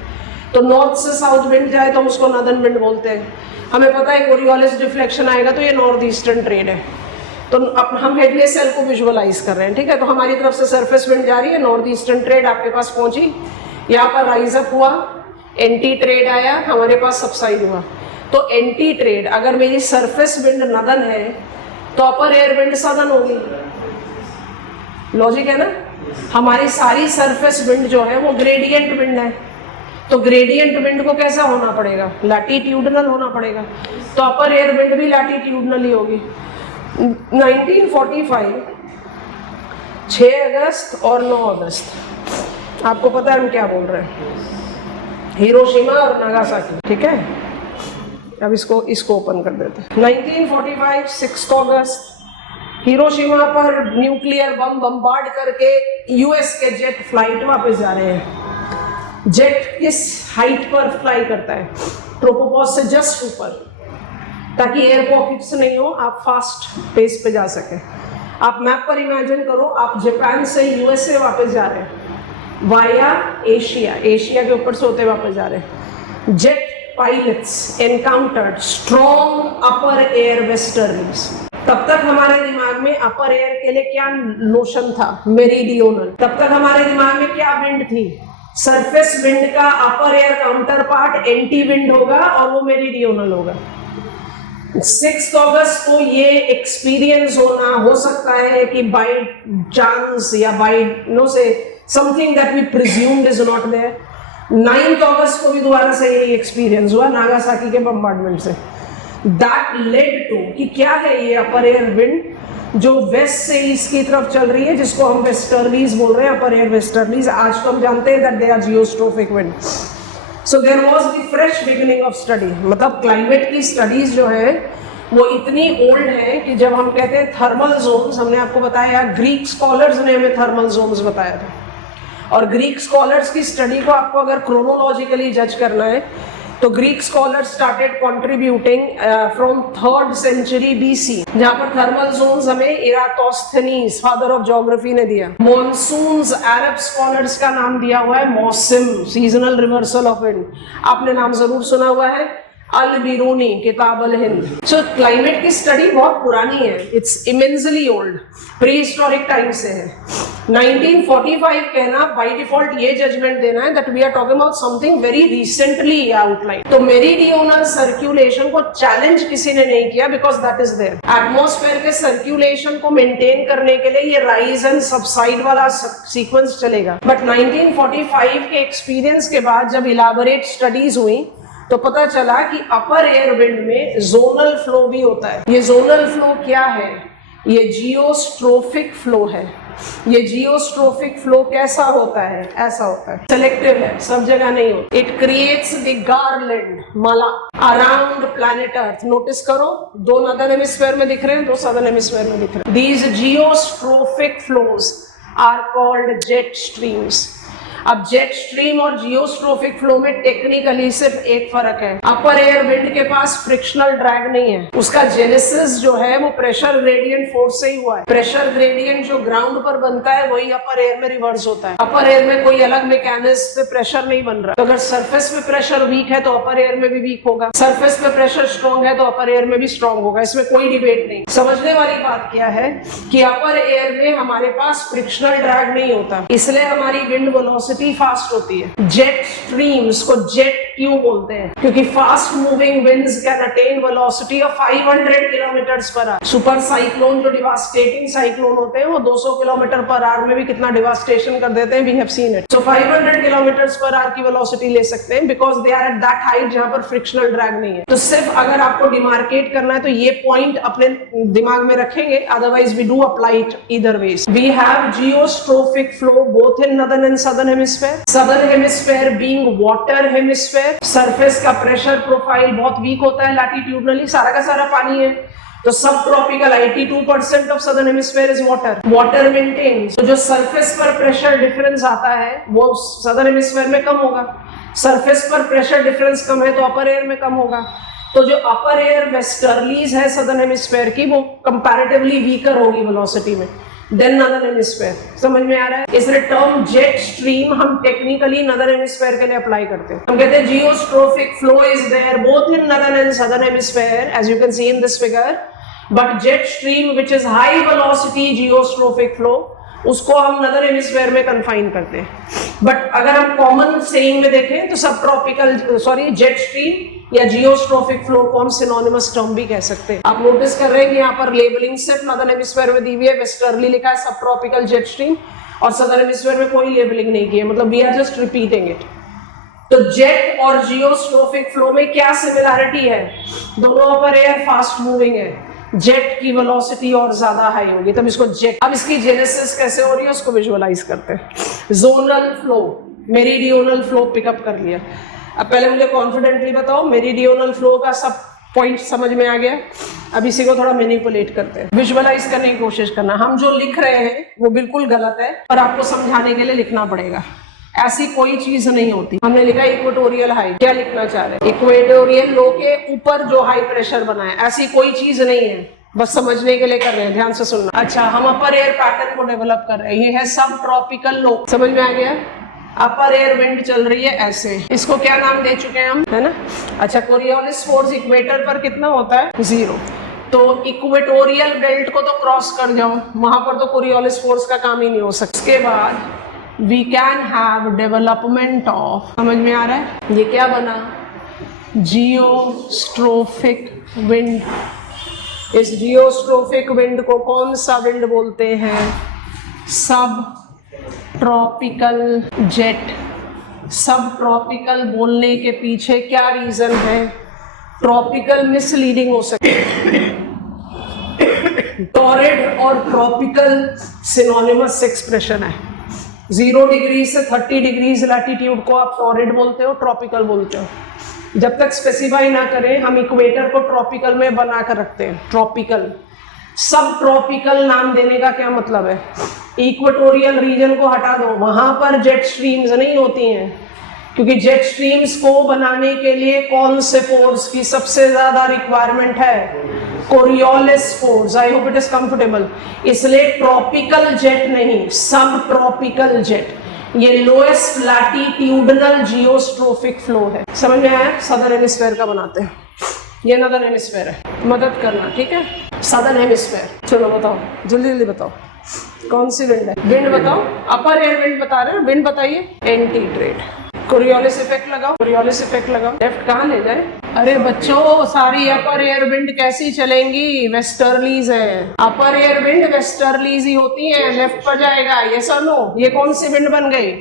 तो नॉर्थ से साउथ विंड जाए तो हम उसको नॉर्दर्न विंड बोलते हैं। हमें पता है कोरियोलिस डिफ्लेक्शन आएगा तो ये नॉर्थ ईस्टर्न ट्रेड है, तो अब हम हेडले सेल को विजुअलाइज कर रहे हैं, ठीक है। तो हमारी तरफ से सरफेस विंड जा रही है, नॉर्थ ईस्टर्न ट्रेड आपके पास पहुंची, यहाँ पर राइज अप हुआ, एंटी ट्रेड आया, हमारे पास सबसाइड हुआ। तो एंटी ट्रेड, अगर मेरी सरफेस विंड नदन है तो अपर एयर विंड सदन होगी। लॉजिक है ना? हमारी सारी सरफेस विंड जो है वो ग्रेडियंट विंड है, तो ग्रेडियंट विंड को कैसा होना पड़ेगा? लैटिट्यूडनल होना पड़ेगा। तो अपर एयर विंड भी लैटिट्यूडनल ही होगी। 1945 6 अगस्त और 9 अगस्त, आपको पता है हम क्या बोल रहे हैं? हिरोशिमा और नागासाकी, ठीक है? अब इसको ओपन कर देते हैं। 1945 6 अगस्त, हिरोशिमा पर न्यूक्लियर बम बम्बार्ड करके यूएस के जेट फ्लाइट वापस जा रहे हैं। जेट किस हाइट पर फ्लाई करता है? ट्रोपोपॉज से जस्ट ऊपर, ताकि एयर पॉकेट्स नहीं हो, आप फास्ट पेस पे जा सके। आप मैप पर इमेजिन करो, आप जापान से यूएसए वापस जा रहे हैं वाया एशिया, एशिया के ऊपर से होते वापस जा रहे हैं। जेट पायलट्स एनकाउंटर्ड स्ट्रॉन्ग अपर एयर वेस्टर्लीज। तब तक हमारे दिमाग में अपर एयर के लिए क्या नोशन था? मेरीडियोनल। तब तक हमारे दिमाग में क्या विंड थी? सरफेस विंड का अपर air counter part anti wind होगा और वो मेरीडियोनल होगा। 6 अगस्त को ये एक्सपीरियंस होना हो सकता है कि बाय चांस या बाय नो से something that we presumed is not there. 9 अगस्त को भी दोबारा से यही एक्सपीरियंस हुआ नागासाकी के बम्बार्डमेंट से। दैट लेड टू कि क्या है ये अपर एयर विंड जो वेस्ट से ईस्ट की तरफ चल रही है, जिसको हम वेस्टर्लीज बोल रहे हैं, अपर एयर वेस्टर्लीज। आज तो हम जानते हैं that they are geostrophic wind. So there was the fresh beginning of study. मतलब क्लाइमेट की स्टडीज जो है वो इतनी ओल्ड है कि जब हम कहते हैं थर्मल जोन्स, हमने आपको बताया ग्रीक स्कॉलर्स ने हमें थर्मल जोन्स बताया था। और ग्रीक स्कॉलर्स की स्टडी को आपको अगर क्रोनोलॉजिकली जज करना है तो Greek scholars started contributing from 3rd century BC, जहां पर थर्मल जोन्स हमें इराटोस्थेनीज, फादर ऑफ ज्योग्राफी, ने दिया। मॉनसून्स, अरब स्कॉलर्स का नाम दिया हुआ है मौसम, सीजनल रिवर्सल ऑफ विंड। आपने नाम जरूर सुना हुआ है, अल बिरूनी, किताब अल हिंद। सो क्लाइमेट की स्टडी बहुत पुरानी है, it's immensely old, pre historic time से है। 1945 कहना बाय डिफॉल्ट ये जजमेंट देना है that we are talking about something very recently outline. तो मेरीडियोनल सर्कुलेशन को चैलेंज किसी ने नहीं किया, because that is there. Atmosphere के सर्कुलेशन को मेंटेन करने के लिए ये राइज एंड सबसाइड वाला सीक्वेंस चलेगा। बट 1945 के एक्सपीरियंस के बाद जब इलाबोरेट स्टडीज हुई तो पता चला कि अपर एयर विंड में जोनल फ्लो भी होता है। ये जोनल फ्लो क्या है? ये जियोस्ट्रोफिक फ्लो है। ये जियोस्ट्रोफिक फ्लो कैसा होता है? ऐसा होता है, सेलेक्टिव है, सब जगह नहीं होता। It creates the garland, Mala, around planet earth. Notice करो, 2 नॉर्दर्न हेमिस्फीयर में दिख रहे हैं, 2 सदर्न हेमिस्फीयर में दिख रहे हैं। These geostrophic flows are called jet streams. अब जेट स्ट्रीम और जियोस्ट्रोफिक फ्लो में टेक्निकली सिर्फ एक फर्क है, अपर एयर विंड के पास फ्रिक्शनल ड्रैग नहीं है। उसका जेनेसिस जो है वो प्रेशर ग्रेडियंट फोर्स से ही हुआ है। प्रेशर ग्रेडियंट जो ग्राउंड पर बनता है वही अपर एयर में रिवर्स होता है। अपर एयर में कोई अलग मैकेनिज्म पे प्रेशर नहीं बन रहा। तो अगर सरफेस पे प्रेशर वीक है तो अपर एयर में भी वीक होगा, सरफेस पे प्रेशर स्ट्रॉन्ग है तो अपर एयर में भी स्ट्रॉन्ग होगा। इसमें कोई डिबेट नहीं। समझने वाली बात क्या है कि अपर एयर में हमारे पास फ्रिक्शनल ड्रैग नहीं होता, इसलिए हमारी विंड वेलोसिटी फास्ट होती है। जेट स्ट्रीम्स को जेट क्यों बोलते हैं? क्योंकि fast moving winds can attain velocity of 500 kilometres per our. Super cyclone जो डिवास्टेटिंग साइक्लोन होते हैं वो 200 किलोमीटर पर आवर में भी कितना डिवास्टेशन कर देते हैं, we have seen it. So 500 kilometres per hour की वेलोसिटी ले सकते हैं because they are at that height जहां पर फ्रिक्शनल ड्रैग नहीं है। तो सिर्फ अगर आपको डिमार्केट करना है तो ये पॉइंट अपने दिमाग में रखेंगे, otherwise we do apply it either ways. We have geostrophic flow both in northern and southern hemisphere. Southern hemisphere being water hemisphere, surface का प्रेशर प्रोफाइल बहुत वीक होता है, लैटिट्यूडनली सारा का सारा पानी है। तो subtropical 82% of southern hemisphere is water maintains. तो जो सरफेस पर प्रेशर डिफरेंस आता है वो सदर्न हेमिस्फीयर में कम होगा। सरफेस पर प्रेशर डिफरेंस कम है तो अपर एयर में कम होगा। तो जो अपर एयर वेस्टर्लीज है सदर्न हेमिस्फीयर की वो कंपैरेटिवली वीकर होगी वेलोसिटी में देन नॉर्दर्न हेमिस्फीयर। समझ में आ रहा है? इसलिए टर्म जेट स्ट्रीम हम टेक्निकली नॉर्दर्न हेमिस्फीयर के लिए अप्लाई करते हैं। हम कहते हैं geostrophic flow is there both in northern and southern hemisphere as you can see in this figure, but jet stream which is high velocity geostrophic flow उसको हम नॉर्दर्न हेमिस्फीयर में कन्फाइन करते हैं। बट अगर हम कॉमन सेइंग में देखें तो सब ट्रॉपिकल जेट स्ट्रीम या जियोस्ट्रोफिक फ्लो को हम सिनोनिमस टर्म भी कह सकते हैं। आप नोटिस कर रहे हैं कि यहाँ पर लेबलिंग सिर्फ नॉर्दर्न हेमिस्फीयर में दी हुई है, वेस्टर्ली लिखा है सब ट्रॉपिकल जेट स्ट्रीम, और सदर्न हेमिस्फीयर में कोई लेबलिंग नहीं की है, मतलब we are just repeating it. तो जेट और जियोस्ट्रोफिक फ्लो में क्या सिमिलैरिटी है? दोनों पर एयर फास्ट मूविंग है, जेट की वेलोसिटी और ज्यादा हाई होगी, तब इसको जेट। अब इसकी जेनेसिस कैसे हो रही है उसको विजुअलाइज करते हैं। जोनल फ्लो, मेरीडियोनल फ्लो पिकअप कर लिया। अब पहले मुझे कॉन्फिडेंटली बताओ मेरीडियोनल फ्लो का सब पॉइंट समझ में आ गया? अब इसी को थोड़ा मैनिपुलेट करते हैं, विजुअलाइज करने की कोशिश करना। हम जो लिख रहे हैं वो बिल्कुल गलत है, पर आपको समझाने के लिए लिखना पड़ेगा। ऐसी कोई चीज नहीं होती। हमने लिखा इक्वेटोरियल हाई, क्या लिखना चाह रहे हैं? इक्वेटोरियल लो के ऊपर जो हाई प्रेशर बना है, ऐसी कोई चीज नहीं है, बस समझने के लिए कर रहे हैं, ध्यान से सुनना। अच्छा, हम अपर एयर पैटर्न को डेवलप कर रहे हैं, ये है सब ट्रॉपिकल लो, समझ में आ गया? अपर एयर विंड चल रही है ऐसे, इसको क्या नाम दे चुके हैं हम, है ना? अच्छा, कोरियोलिस फोर्स इक्वेटर पर कितना होता है? 0। तो इक्वेटोरियल बेल्ट को तो क्रॉस कर जाओ, वहां पर तो कोरियोलिस फोर्स का काम ही नहीं हो सकता। इसके बाद we can have development of, समझ में आ रहा है? ये क्या बना? Geostrophic wind. इस जियोस्ट्रोफिक विंड को कौन सा विंड बोलते हैं? सब ट्रॉपिकल जेट। सब ट्रॉपिकल बोलने के पीछे क्या रीजन है? ट्रॉपिकल मिसलीडिंग हो सकती है। टॉरिड और ट्रॉपिकल सिनोनिमस एक्सप्रेशन है। 0 डिग्री से 30 डिग्रीज लैटिट्यूड को आप टॉरिड बोलते हो, ट्रॉपिकल बोलते हो। जब तक स्पेसिफाई ना करें, हम इक्वेटर को ट्रॉपिकल में बना कर रखते हैं, ट्रॉपिकल। सब ट्रॉपिकल नाम देने का क्या मतलब है? इक्वेटोरियल रीजन को हटा दो, वहां पर जेट स्ट्रीम्स नहीं होती हैं, क्योंकि जेट स्ट्रीम्स को बनाने के लिए कौन से फोर्स की सबसे ज्यादा रिक्वायरमेंट है? Coriolis force. I hope it is comfortable. इसलिए ट्रॉपिकल जेट नहीं, सब ट्रॉपिकल जेट। ये लोएस्ट लैटिट्यूडनल जियोस्ट्रोफिक फ्लो है, समझ में आया? सदर्न हेमिस्फीयर का बनाते हैं, ये नॉर्दर्न हेमिस्फीयर है, मदद करना, ठीक है? Southern hemisphere. चलो बताओ, जल्दी जल्दी बताओ कौन सी विंड है? विंड बताओ, अपर एयर विंड बता रहे हैं, विंड बताइए। Anti trade. कोरियोलिस इफेक्ट लगाओ, कोरियोलिस इफेक्ट लगाओ। लेफ्ट कहाँ ले जाए? अरे बच्चों, सारी अपर एयर विंड कैसी चलेंगी? वेस्टर्लीज है। अपर एयर विंड वेस्टर्लीज ही होती है, लेफ्ट पर जाएगा। ये सुनो, ये कौन सी विंड बन गई?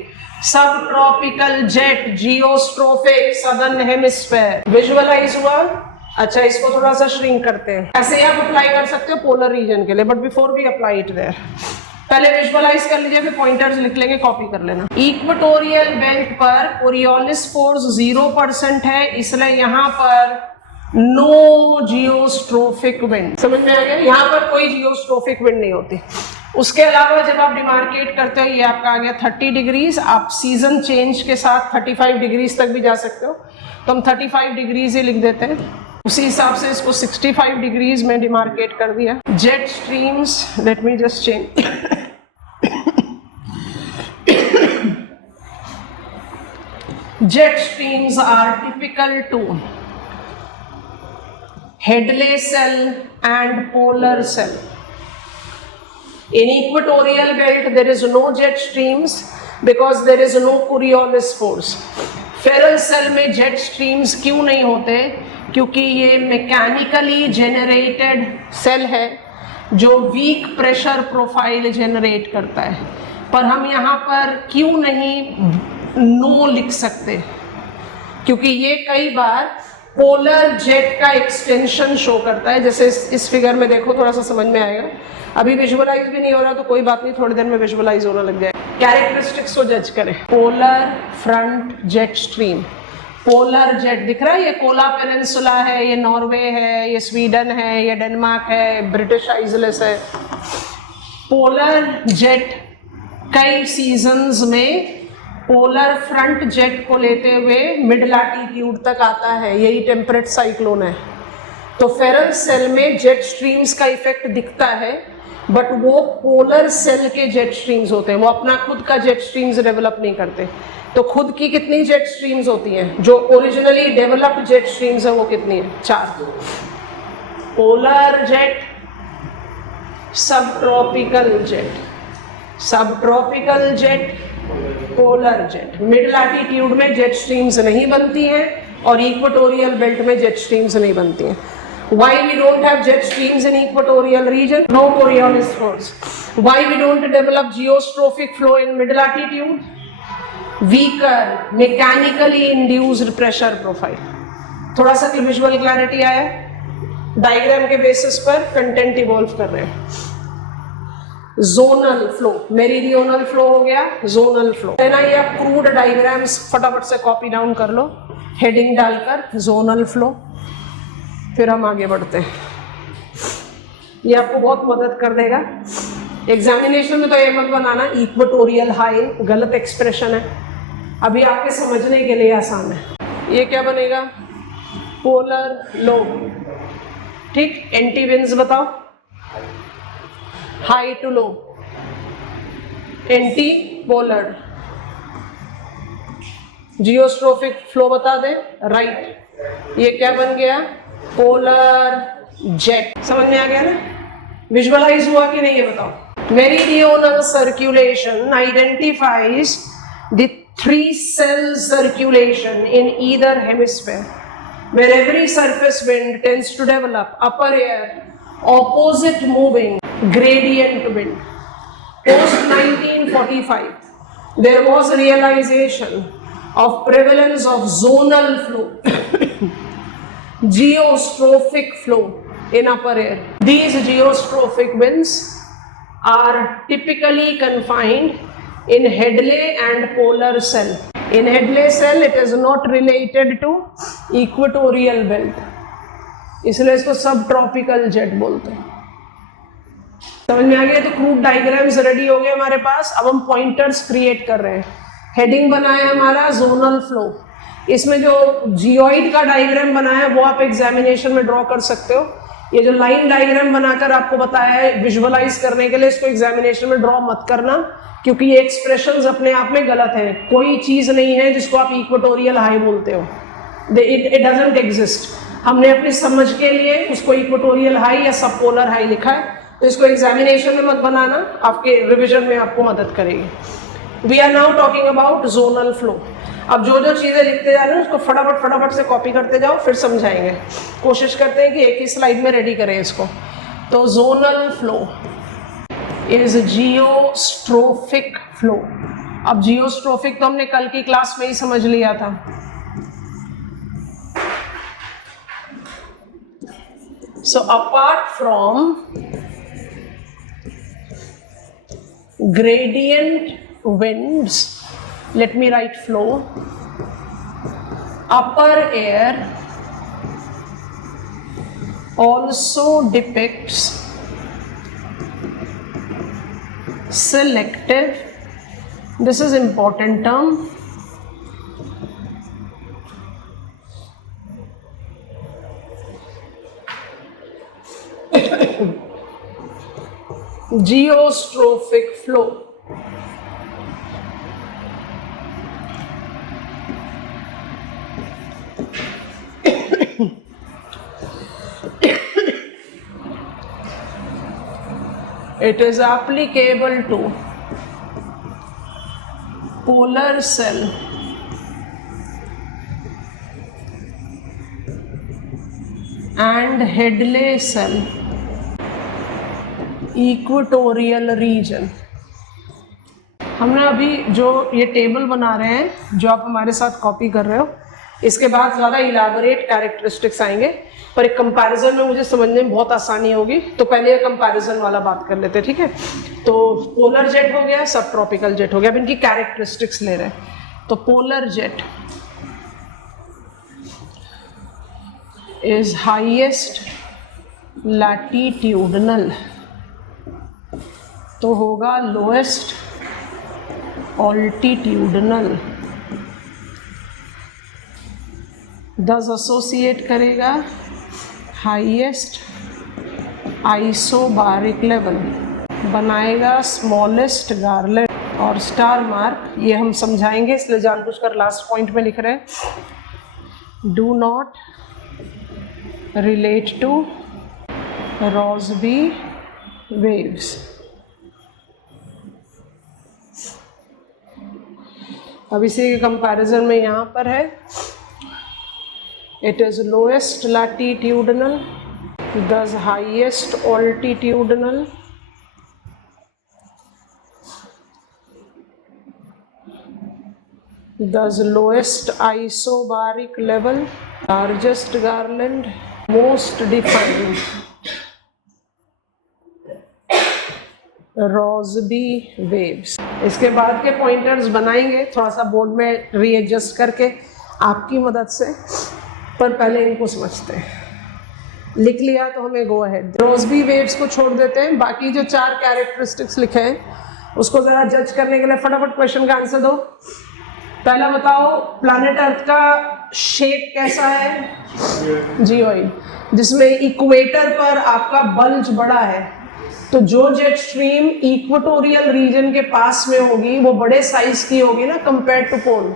सब tropical jet, geostrophic, southern hemisphere. Visualize हुआ? अच्छा, इसको थोड़ा सा श्रिंक करते हैं। ऐसे आप अप्लाई कर सकते हो पोलर रीजन के लिए, but before we apply it there, पहले विजुअलाइज कर लीजिए, फिर पॉइंटर्स लिख लेंगे, कॉपी कर लेना। इक्वेटोरियल बेल्ट पर कोरियोलिस फोर्स 0% है, इसलिए यहाँ पर नो जियोस्ट्रोफिक विंड। समझ में आ गया? यहाँ पर कोई जियोस्ट्रोफिक विंड नहीं होती। उसके अलावा जब आप डिमार्केट करते हो, ये आपका आ गया 30 डिग्रीज, आप सीजन चेंज के साथ 35 डिग्रीज तक भी जा सकते हो, तो हम 35 डिग्रीज ही लिख देते हैं। उसी हिसाब से इसको 65 डिग्रीज में डिमार्केट कर दिया। Jet streams, let me just change. Jet streams are typical to Hadley cell and polar cell. In equatorial belt there is no jet streams because there is no Coriolis force. Ferrel cell में jet streams क्यों नहीं होते? क्योंकि ये mechanically generated cell है जो week pressure profile generate करता है। पर हम यहाँ पर क्यों नहीं नो लिख सकते? क्योंकि ये कई बार पोलर जेट का एक्सटेंशन शो करता है। जैसे इस फिगर में देखो, थोड़ा सा समझ में आएगा। अभी विजुअलाइज भी नहीं हो रहा तो कोई बात नहीं, थोड़ी देर में विजुअलाइज होने लग जाए। कैरेक्टरिस्टिक्स को जज करें। Polar front jet stream, polar jet दिख रहा है, ये कोला पेनिनसुला है, ये नॉर्वे है, ये स्वीडन है, ये डेनमार्क है, ब्रिटिश आइसलैंड्स है। पोलर जेट कई सीजन्स में पोलर फ्रंट जेट को लेते हुए मिड लैटिट्यूड तक आता है, यही टेम्परेट साइक्लोन है। तो फेरल सेल में जेट स्ट्रीम्स का इफेक्ट दिखता है, बट वो पोलर सेल के जेट स्ट्रीम्स होते हैं, वो अपना खुद का जेट स्ट्रीम्स डेवलप नहीं करते। तो खुद की कितनी जेट स्ट्रीम्स होती हैं? जो ओरिजिनली डेवलप्ड जेट स्ट्रीम्स है वो कितनी है? 4। पोलर जेट, सब ट्रॉपिकल जेट, सब tropical jet, polar jet. Mid latitude में जेट स्ट्रीम्स नहीं बनती हैं और इक्वेटोरियल बेल्ट में जेट स्ट्रीम्स नहीं बनती हैं। Why we don't have jet streams in equatorial region? No Coriolis flows. Why we don't develop geostrophic flow in mid latitude? Weaker mechanically induced pressure profile. थोड़ा सा विजुअल क्लैरिटी आया? Diagram के basis पर content evolve कर रहे हैं। Zonal flow, मेरीडियोनल flow हो गया, जोनल फ्लो है ना। ये आप क्रूड डायग्राम्स फटाफट से कॉपी डाउन कर लो हेडिंग डालकर, जोनल फ्लो। फिर हम आगे बढ़ते हैं, ये आपको बहुत मदद कर देगा। एग्जामिनेशन में तो ये मत बनाना इक्वेटोरियल हाई, गलत एक्सप्रेशन है। अभी आपके समझने के लिए आसान है। ये क्या बनेगा? पोलर लो, ठीक। एंटी विंड्स बताओ, high to low, anti polar. Geostrophic flow बता दे, राइट। ये क्या बन गया? Polar jet. समझ में आ गया ना? विजुअलाइज हुआ कि नहीं ये बताओ। Meridional circulation identifies the 3 cell circulation in either hemisphere where every surface wind tends to develop upper air opposite moving gradient wind. Post 1945 there was a realization of prevalence of zonal flow geostrophic flow in upper air. These geostrophic winds are typically confined in Hadley and polar cell. In Hadley cell it is not related to equatorial belt, इसलिए इसको सब tropical jet बोलते हैं। समझ में आ गया? तो क्रूड डायग्राम्स रेडी हो गए हमारे पास। अब हम पॉइंटर्स क्रिएट कर रहे हैं। हेडिंग बनाया हमारा जोनल फ्लो। इसमें जो जियोइड का डायग्राम बनाया है वो आप एग्जामिनेशन में ड्रॉ कर सकते हो। ये जो लाइन डायग्राम बनाकर आपको बताया है विजुअलाइज करने के लिए, इसको एग्जामिनेशन में ड्रॉ मत करना, क्योंकि ये एक्सप्रेशंस अपने आप में गलत हैं। कोई चीज नहीं है जिसको आप इक्वेटोरियल हाई बोलते हो, इट डजंट एग्जिस्ट। हमने अपनी समझ के लिए उसको इक्वेटोरियल हाई या सब पोलर हाई लिखा है, तो इसको एग्जामिनेशन में मत बनाना, आपके रिविजन में आपको मदद करेगी। We are now talking about zonal flow. अब जो जो चीजें लिखते जा रहे हैं उसको फटाफट से कॉपी करते जाओ, फिर समझाएंगे। कोशिश करते हैं कि एक ही स्लाइड में रेडी करें इसको। तो जोनल फ्लो इज जियोस्ट्रोफिक फ्लो। अब जियोस्ट्रोफिक तो हमने कल की क्लास में ही समझ लिया था। So apart from gradient winds, let me write flow. Upper air also depicts selective, this is important term, geostrophic flow. It is applicable to polar cell and Hadley cell equatorial region. हमने अभी जो ये table बना रहे हैं, जो आप हमारे साथ कॉपी कर रहे हो, इसके बाद ज़्यादा इलाबोरेट कैरेक्टरिस्टिक्स आएंगे, पर एक कंपैरिजन में मुझे समझने में बहुत आसानी होगी। तो पहले ये कंपैरिजन वाला बात कर लेते हैं, ठीक है। तो पोलर जेट हो गया, सब ट्रॉपिकल जेट हो गया। अब इनकी कैरेक्टरिस्टिक्स ले रहे हैं। तो polar jet is highest latitudinal, तो होगा लोएस्ट ऑल्टीट्यूडनल। 10 एसोसिएट करेगा हाईएस्ट आइसोबारिक लेवल, बनाएगा स्मॉलेस्ट गार्लेट और स्टार मार्क। ये हम समझाएंगे, इसलिए जानबूझकर लास्ट पॉइंट में लिख रहे हैं। Do not relate to Rossby waves. अब इसी के कंपैरिजन में यहाँ पर है, it is lowest latitudinal, thus highest altitudinal, thus lowest isobaric level, largest garland, most defined. Rossby waves. इसके बाद के पॉइंटर्स बनाएंगे थोड़ा सा बोर्ड में रीएडजस्ट करके आपकी मदद से, पर पहले इनको समझते हैं। लिख लिया तो हमें गो अहेड। रॉसबी वेव्स को छोड़ देते हैं, बाकी जो 4 कैरेक्टरिस्टिक्स लिखे हैं उसको जरा जज करने के लिए फटाफट क्वेश्चन का आंसर दो। पहला बताओ, प्लैनेट अर्थ का शेप कैसा है? जियोइड, जिसमें इक्वेटर पर आपका बल्ज बड़ा है, तो जो जेट स्ट्रीम इक्वेटोरियल रीजन के पास में होगी वो बड़े साइज की होगी ना कंपेयर टू पोल।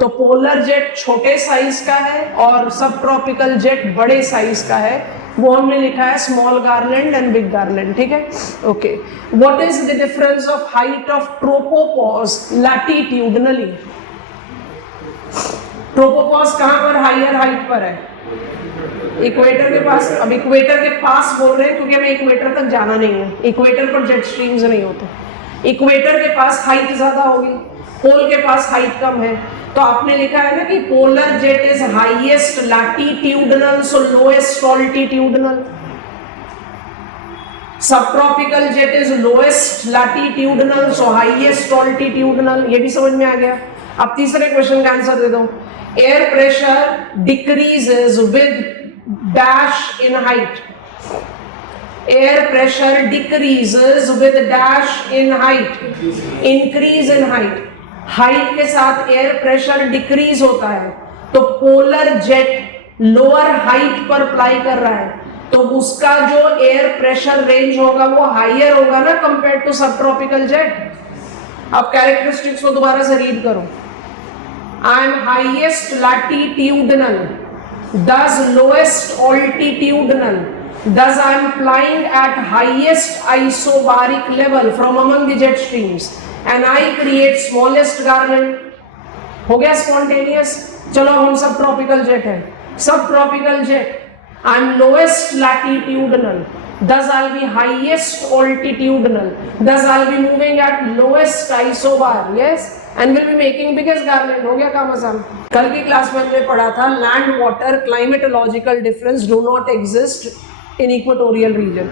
तो पोलर जेट छोटे साइज का है और सब ट्रॉपिकल जेट बड़े साइज का है, वो हमने लिखा है small garland and big garland, ठीक है? Okay, what is the difference of height of tropopause latitudinally? Tropopause कहां पर हायर हाइट पर है? इक्वेटर के पास। अब इक्वेटर के पास बोल रहे हैं क्योंकि हमें इक्वेटर तक जाना नहीं है, इक्वेटर पर जेट स्ट्रीम्स नहीं होते। इक्वेटर के पास हाइट ज्यादा होगी, पोल के पास हाइट कम है, तो आपने लिखा है ना कि polar jet is highest latitudinal so lowest altitudinal, सब tropical jet is lowest latitudinal so highest altitudinal. ये भी समझ में आ गया। अब तीसरे क्वेश्चन का आंसर दे दो। Air pressure decreases with dash in height. Air pressure decreases with dash in height. Increase in height. Height के साथ air pressure decrease होता है, तो polar jet lower height पर अप्लाई कर रहा है, तो उसका जो air pressure range होगा वो higher होगा ना compared to subtropical jet। अब characteristics को दोबारा से रीड करो। I am highest latitudinal, thus lowest altitudinal, thus I am flying at highest isobaric level from among the jet streams and I create smallest garland। हो गया spontaneous। चलो हम सब ट्रॉपिकल जेट है, सब tropical jet, I am lowest latitudinal, thus I'll be highest altitudinal, thus I'll be moving at lowest isobar, yes, and will be making biggest garland। हो गया काम आसान। कल की क्लास में हमने पढ़ा था land water climatological difference do not exist in equatorial region.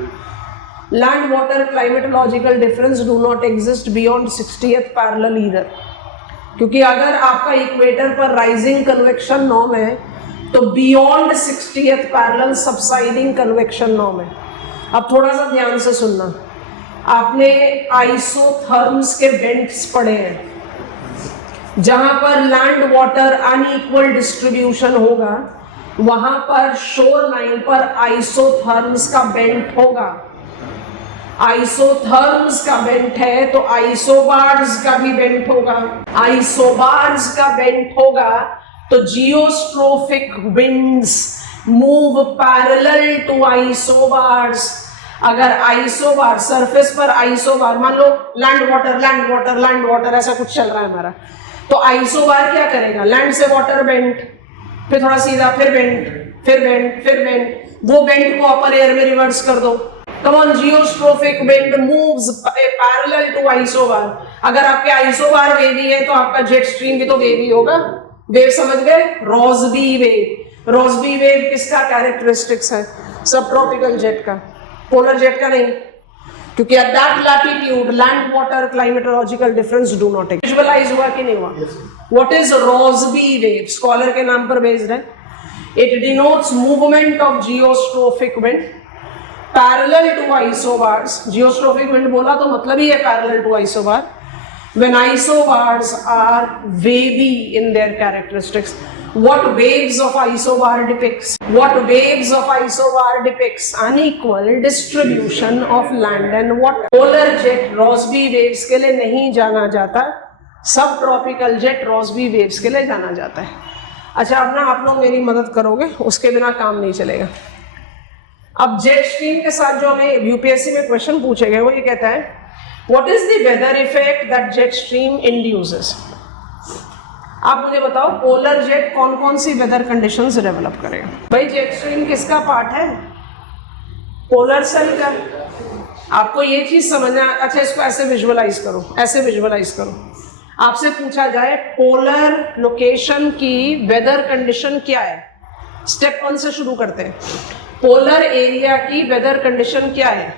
Land water climatological difference do not exist beyond 60th parallel either, क्योंकि अगर आपका इक्वेटर पर राइजिंग कन्वेक्शन नॉर्म है तो beyond 60th parallel subsiding convection norm है। अब थोड़ा सा ध्यान से सुनना, आपने आइसोथर्म्स के बेंट्स पढ़े हैं, जहां पर लैंड वाटर अनइक्वल डिस्ट्रीब्यूशन होगा वहां पर शोर लाइन पर आइसोथर्म्स का बेंट होगा। आइसोथर्म्स का बेंट है तो आइसोबार्स का भी बेंट होगा, आइसोबार्स का बेंट होगा तो geostrophic winds move parallel to isobars. अगर आइसोबार सरफेस पर आइसोबार, मान लो land water land water land water ऐसा कुछ चल रहा है हमारा, तो आइसोबार क्या करेगा? लैंड से वाटर बेंट, फिर थोड़ा सीधा, फिर बेंट, फिर बेंट, फिर बेंट, वो बेंट को अपर एयर में रिवर्स कर दो। Come on, geostrophic wind moves parallel to isobar. अगर आपके आइसोबार वेवी है तो आपका जेट स्ट्रीम भी तो वेवी होगा। वेव समझ गए? Rossby wave. रॉसबी वेव किसका कैरेक्टरिस्टिक्स है? सब ट्रॉपिकल जेट का, पोलर जेट का नहीं, क्योंकि at that latitude land water climatological difference do not exist। Visualise हुआ कि नहीं हुआ? What is Rossby wave? Scholar के नाम पर बेस्ड है। It denotes movement of geostrophic wind parallel to isobars। geostrophic wind बोला तो मतलब ही है parallel to isobar। When isobars are wavy in their characteristics, what waves of isobar depicts? What waves of isobar depicts? Unequal distribution of land and water। Polar jet Rossby waves के लिए नहीं जाना जाता, सब ट्रॉपिकल जेट रॉसबी वेव्स के लिए जाना जाता है। अच्छा, अब ना आप लोग मेरी मदद करोगे, उसके बिना काम नहीं चलेगा। अब जेट स्ट्रीम के साथ जो हमें यूपीएससी में क्वेश्चन पूछे गए वो ये कहता है, what is the weather effect that jet stream induces? आप मुझे बताओ पोलर जेट कौन कौन सी वेदर कंडीशंस डेवलप करेगा? भाई जेट स्ट्रीम किसका पार्ट है? पोलर सेल का। आपको ये चीज समझना, अच्छा इसको ऐसे विजुअलाइज करो, ऐसे विजुअलाइज करो। आपसे पूछा जाए पोलर लोकेशन की वेदर कंडीशन क्या है, स्टेप 1 से शुरू करते हैं। पोलर एरिया की वेदर कंडीशन क्या है?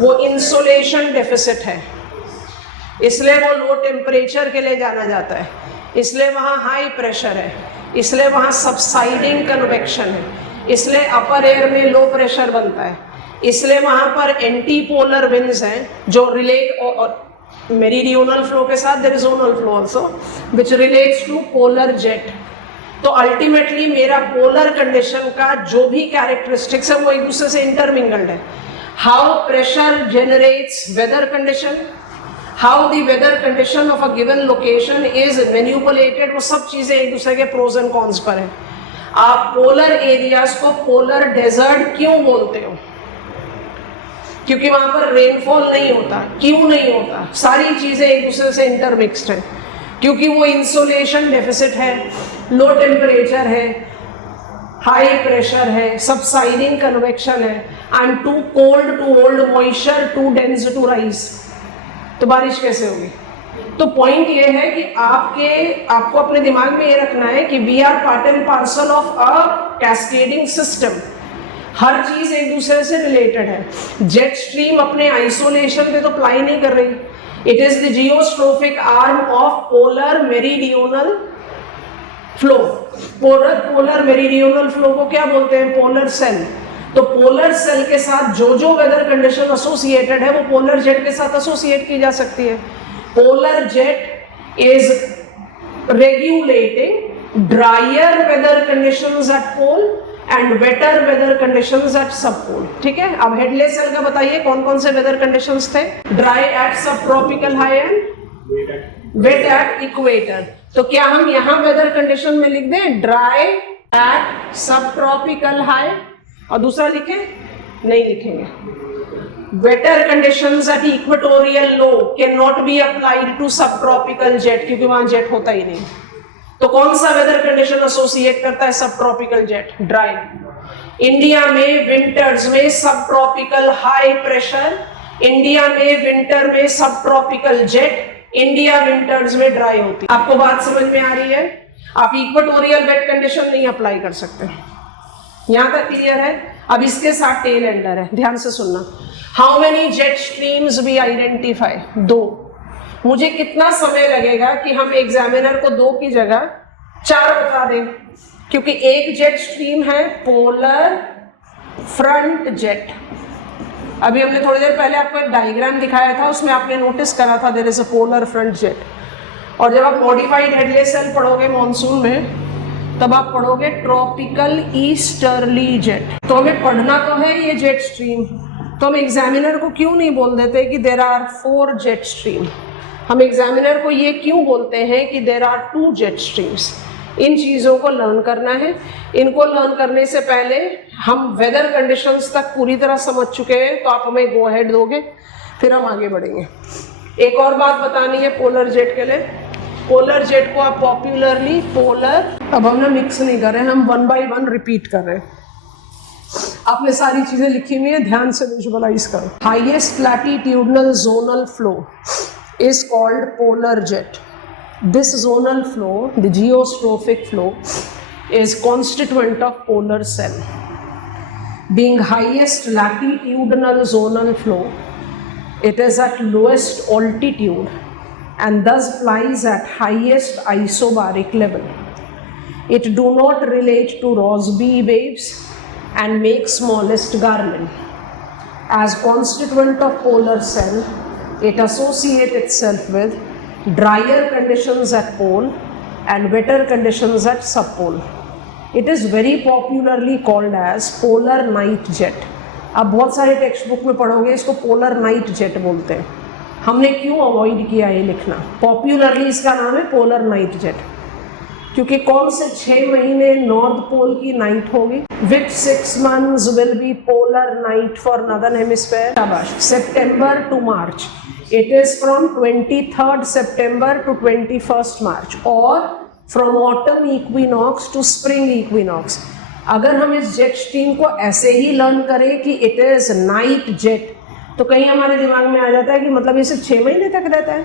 वो इंसोलेशन डेफिसिट है, इसलिए वो लो टेम्परेचर के लिए जाना जाता है, इसलिए वहाँ हाई प्रेशर है, इसलिए वहाँ सबसाइडिंग कन्वेक्शन है, इसलिए अपर एयर में लो प्रेशर बनता है, इसलिए वहाँ पर एंटी पोलर विंड्स हैं जो रिलेट और मेरीडियोनल फ्लो के साथ there is zonal flow also which relates to polar jet. तो अल्टीमेटली मेरा पोलर कंडीशन का जो भी कैरेक्टरिस्टिक्स है वो एक दूसरे से इंटरमिंगल्ड है। How pressure generates weather condition, how the weather condition of a given location is manipulated, वो सब चीजें एक दूसरे के प्रोज एंड कॉन्स पर है। आप पोलर एरियाज को पोलर डेजर्ट क्यों बोलते हो? क्योंकि वहां पर रेनफॉल नहीं होता। क्यों नहीं होता? सारी चीजें एक दूसरे से इंटरमिक्स्ड है, क्योंकि वो इंसोलेशन डेफिसिट है, लो टेम्परेचर है, हाई प्रेशर है, सबसाइडिंग कन्वेक्शन है, I am too cold to hold moisture, too dense to rise. तो बारिश कैसे होगी? तो पॉइंट ये है कि आपको अपने दिमाग में ये रखना है कि we are part and parcel of a cascading system. हर चीज एक दूसरे से रिलेटेड है। जेट स्ट्रीम अपने आइसोलेशन पे तो अप्लाई नहीं कर रही, it is the geostrophic arm of polar meridional flow. Polar meridional flow को क्या बोलते हैं? Polar cell. तो पोलर सेल के साथ जो वेदर कंडीशन एसोसिएटेड है वो पोलर जेट के साथ एसोसिएट की जा सकती है। Polar jet is regulating drier weather conditions at pole and wetter weather conditions at sub pole. ठीक है, अब हेडलेस सेल का बताइए कौन कौन से वेदर कंडीशंस थे? ड्राई एट सब tropical high and wet at equator. तो क्या हम यहाँ वेदर कंडीशन में लिख दें ड्राई एट सब ट्रॉपिकल हाई और दूसरा लिखें? नहीं लिखेंगे। Wetter conditions at equatorial low can not be applied to सब ट्रॉपिकल जेट, क्योंकि वहां जेट होता ही नहीं। तो कौन सा वेदर कंडीशन एसोसिएट करता है सब ट्रॉपिकल जेट? ड्राई। इंडिया में विंटर्स में सब ट्रॉपिकल हाई प्रेशर, इंडिया में विंटर में सब ट्रॉपिकल जेट, इंडिया विंटर्स में ड्राई होती। आपको बात समझ में आ रही है? आप इक्वेटोरियल वेट कंडीशन नहीं अप्लाई कर सकते। यहां तक क्लियर है? अब इसके साथ टेल एंडर है, ध्यान से सुनना। How many jet streams we identify? 2। मुझे कितना समय लगेगा कि हम एग्जामिनर को 2 की जगह 4 बता दें? क्योंकि एक जेट स्ट्रीम है पोलर फ्रंट जेट। अभी हमने थोड़ी देर पहले आपको एक डायग्राम दिखाया था, उसमें आपने नोटिस करा था there is a polar front jet. और जब आप मॉडिफाइड हेडलेस सेल पढ़ोगे मॉनसून में, तब आप पढ़ोगे ट्रॉपिकल ईस्टर्ली जेट। तो हमें पढ़ना तो है ये जेट स्ट्रीम, तो हम एग्जामिनर को क्यों नहीं बोल देते कि देयर आर 4 जेट स्ट्रीम? हम एग्जामिनर को ये क्यों बोलते हैं कि देयर आर 2 जेट स्ट्रीम्स? इन चीज़ों को लर्न करना है। इनको लर्न करने से पहले हम वेदर कंडीशंस तक पूरी तरह समझ चुके हैं, तो आप हमें गो अहेड दोगे, फिर हम आगे बढ़ेंगे। एक और बात बतानी है पोलर जेट के लिए। पोलर जेट को आप पॉपुलरली पोलर, अब हम ना मिक्स नहीं कर रहे हैं, हम 1 by 1 रिपीट कर रहे हैं। आपने सारी चीजें लिखी हुई है, ध्यान से विजुअलाइज करो। Highest latitudinal zonal flow is called polar jet. This zonal flow, the geostrophic flow, is constituent of polar cell. Being highest latitudinal zonal flow, it is at lowest altitude and thus flies at highest isobaric level. It do not relate to Rossby waves and make smallest garment. As constituent of polar cell, it associates itself with drier conditions at pole and wetter conditions at subpole. It is very popularly called as polar night jet. आप बहुत सारे text book में पढ़ोगे इसको polar night jet बोलते हैं। हमने क्यों अवॉइड किया ये लिखना? पॉपुलरली इसका नाम है पोलर नाइट जेट, क्योंकि कौन से 6 महीने नॉर्थ पोल की नाइट होगी? विच 6 months will be polar night for northern hemisphere? शाबाश। September to March. It is from 23rd September to 21st March or from autumn equinox to spring equinox. अगर हम इस जेट स्ट्रीम को ऐसे ही learn करें कि इट इज नाइट जेट, तो कहीं हमारे दिमाग में आ जाता है कि मतलब ये सिर्फ 6 महीने तक रहता है।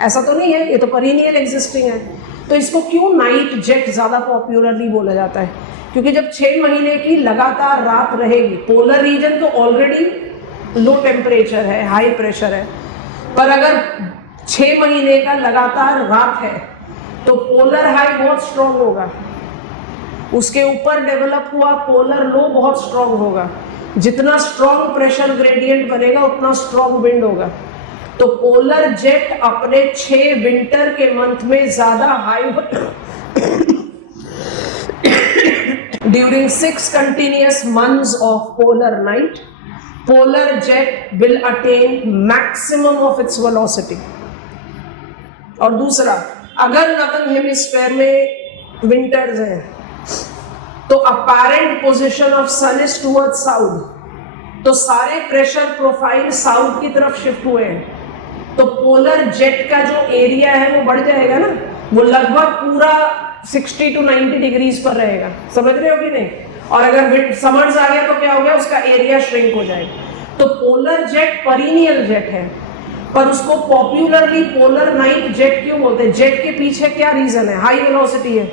ऐसा तो नहीं है, ये तो पीरियड एग्जिस्टिंग है। तो इसको क्यों नाइट जेट ज़्यादा पॉपुलरली बोला जाता है? क्योंकि जब 6 महीने की लगातार रात रहेगी, पोलर रीजन तो ऑलरेडी लो टेम्परेचर है, हाई प्रेशर है, पर अगर 6 महीने का लगातार रात है तो पोलर हाई बहुत स्ट्रॉन्ग होगा, उसके ऊपर डेवलप हुआ पोलर लो बहुत स्ट्रॉन्ग होगा। जितना स्ट्रॉन्ग प्रेशर ग्रेडियंट बनेगा उतना स्ट्रॉन्ग विंड होगा। तो पोलर जेट अपने 6 विंटर के मंथ में ज्यादा high during 6 continuous months of polar night, polar jet will attain maximum of its velocity. और दूसरा, अगर नॉर्दर्न हेमिस्फीयर में विंटर्स हैं तो apparent position of sun is towards south, तो सारे प्रेशर प्रोफाइल साउथ की तरफ शिफ्ट हुए हैं, तो पोलर जेट का जो एरिया है वो बढ़ जाएगा ना, वो लगभग पूरा 60 to 90 डिग्रीज पर रहेगा। समझ रहे हो कि नहीं? और अगर समर्स आ गया तो क्या हो गया, उसका एरिया श्रिंक हो जाएगा। तो पोलर जेट पीरियड जेट है, पर उसको पॉपुलरली पोलर नाइट जेट क्यों बोलते हैं? जेट के पीछे क्या रीजन है? हाई वेलोसिटी है।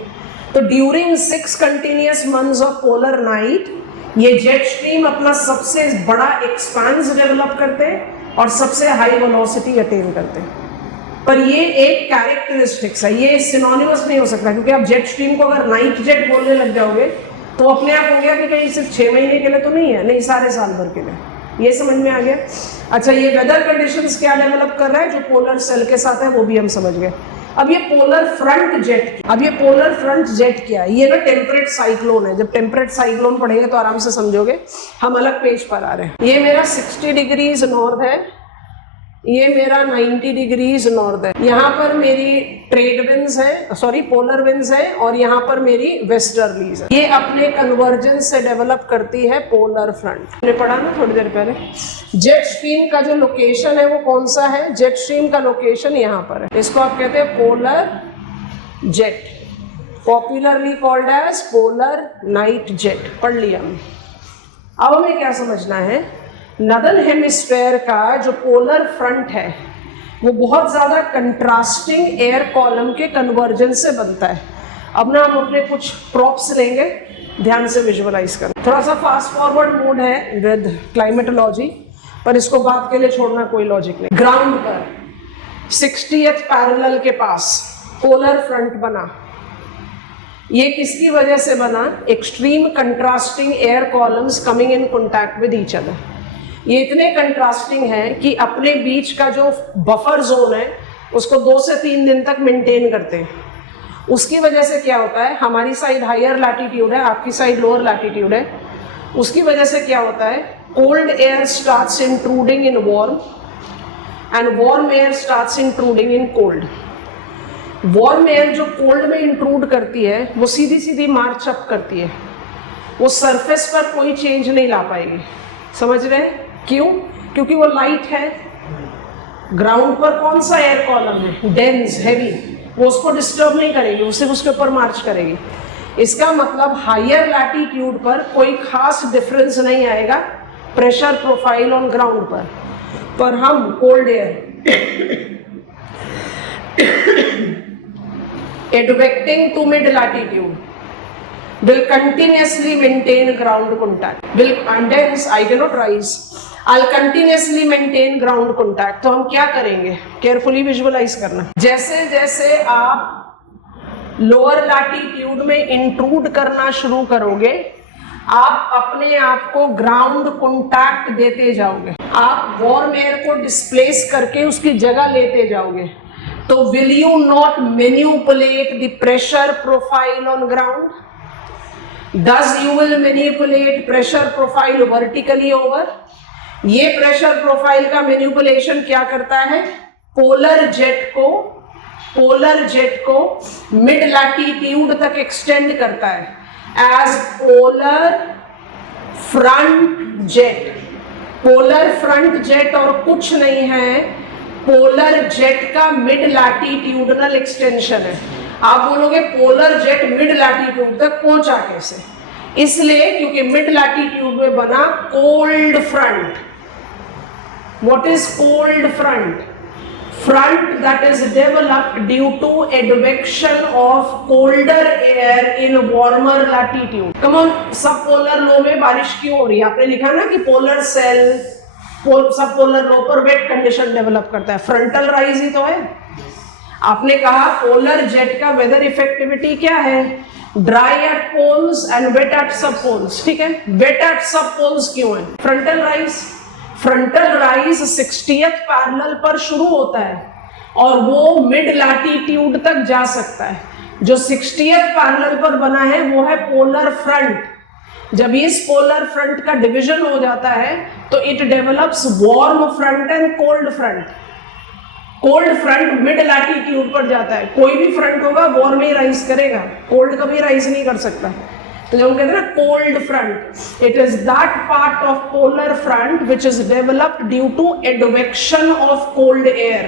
तो during 6 continuous months of polar night ये जेट स्ट्रीम अपना सबसे बड़ा एक्सपांस डेवलप करते हैं और सबसे हाई वेलोसिटी अटेन करते हैं। पर ये एक कैरेक्टरिस्टिक्स है, ये सिनोनिमस नहीं हो सकता, क्योंकि आप जेट स्ट्रीम को अगर नाइट जेट बोलने लग जाओगे तो अपने आप हो गया कि कहीं सिर्फ 6 महीने के लिए तो नहीं है, नहीं सारे साल भर के लिए। ये समझ में आ गया? अच्छा, ये वेदर कंडीशंस क्या डेवलप कर रहा है जो पोलर सेल के साथ है वो भी हम समझ गए। अब ये पोलर फ्रंट जेट क्या है? ये ना टेम्परेट साइक्लोन है। जब टेम्परेट साइक्लोन पढ़ेंगे तो आराम से समझोगे। हम अलग पेज पर आ रहे हैं। ये मेरा 60 डिग्रीज नॉर्थ है, ये मेरा 90 डिग्रीज नॉर्थ है। यहाँ पर मेरी ट्रेड विंड्स है, सॉरी पोलर विंड्स है, और यहाँ पर मेरी वेस्टर्लीज है। ये अपने कन्वर्जेंस से डेवलप करती है पोलर फ्रंट। हमने पढ़ा ना थोड़ी देर पहले। जेट स्ट्रीम का जो लोकेशन है वो कौन सा है? जेट स्ट्रीम का लोकेशन यहाँ पर है। इसको आप कहते हैं polar jet, popularly called as polar night jet. पढ़ लिया हमने। अब हमें क्या समझना है? नॉर्दर्न हेमिस्फीयर का जो पोलर फ्रंट है वो बहुत ज़्यादा कंट्रास्टिंग एयर कॉलम के कन्वर्जन से बनता है। अब ना हम अपने कुछ प्रॉप्स लेंगे, ध्यान से विजुअलाइज करें। थोड़ा सा फास्ट फॉरवर्ड मोड है विद क्लाइमेटोलॉजी, पर इसको बात के लिए छोड़ना कोई लॉजिक नहीं। ग्राउंड पर 60th पैरेलल के पास पोलर फ्रंट बना। ये किसकी वजह से बना? Extreme contrasting air columns coming in contact with each other. ये इतने कंट्रास्टिंग है कि अपने बीच का जो बफर जोन है उसको 2 से 3 दिन तक मेंटेन करते हैं। उसकी वजह से क्या होता है? हमारी साइड हायर लैटिट्यूड है, आपकी साइड लोअर लैटिट्यूड है। उसकी वजह से क्या होता है? Cold air starts intruding in warm and warm air starts intruding in cold. Warm air जो कोल्ड में इंट्रूड करती है वो सीधी सीधी मार्च अप करती है, वो सरफेस पर कोई चेंज नहीं ला पाएगी। समझ रहे हैं? क्यों? क्योंकि वो लाइट है। ग्राउंड पर कौन सा एयर कॉलम है? डेंस, हैवी, वो उसको डिस्टर्ब नहीं करेगी, वो सिर्फ उसके ऊपर मार्च करेगी। इसका मतलब हायर लैटिट्यूड पर कोई खास डिफरेंस नहीं आएगा प्रेशर प्रोफाइल ऑन ग्राउंड पर हम cold air advancing to mid latitude will continuously maintain ground contact, will condense, I cannot rise, I'll continuously maintain ground contact। तो हम क्या करेंगे? केयरफुली विजुअलाइज करना। जैसे जैसे आप लोअर लैटिट्यूड में इंट्रूड करना शुरू करोगे, आप अपने आप को ग्राउंड कॉन्टैक्ट देते जाओगे, आप वार्म एयर को डिस्प्लेस करके उसकी जगह लेते जाओगे। तो will you not manipulate the pressure profile on ground? Thus you will manipulate pressure profile vertically over। ये प्रेशर प्रोफाइल का मैनिपुलेशन क्या करता है? पोलर जेट को मिड लैटिट्यूड तक एक्सटेंड करता है as polar front jet. Polar front jet और कुछ नहीं है, पोलर जेट का मिड लैटिट्यूडनल एक्सटेंशन है। आप बोलोगे पोलर जेट मिड लैटिट्यूड तक पहुंचा कैसे? इसलिए क्योंकि मिड लैटिट्यूड में बना cold front. What is cold front? Front that is developed due to advection of colder air in warmer latitude. Come on, सब पोलर लो में बारिश क्यों हो रही है? आपने लिखा ना कि पोलर सेल सब पोलर लो पर वेट कंडीशन डेवलप करता है, फ्रंटल राइज ही तो है। आपने कहा पोलर जेट का वेदर इफेक्टिविटी क्या है? Dry at poles and wet at sub poles. ठीक है, वेट एट सब पोल्स क्यों है? Frontal rise. Frontal rise 60th parallel पर शुरू होता है और वो मिड लैटिट्यूड तक जा सकता है। जो 60th पैरेलल पर बना है वो है पोलर फ्रंट। जब इस पोलर फ्रंट का डिवीजन हो जाता है तो it develops warm front and cold front. Cold front mid latitude पर जाता है। कोई भी फ्रंट होगा वार्म ही राइज करेगा, कोल्ड कभी राइज नहीं कर सकता। तो जो हम कहते हैं ना cold front, it is that part of polar front which is developed due to advection of cold air.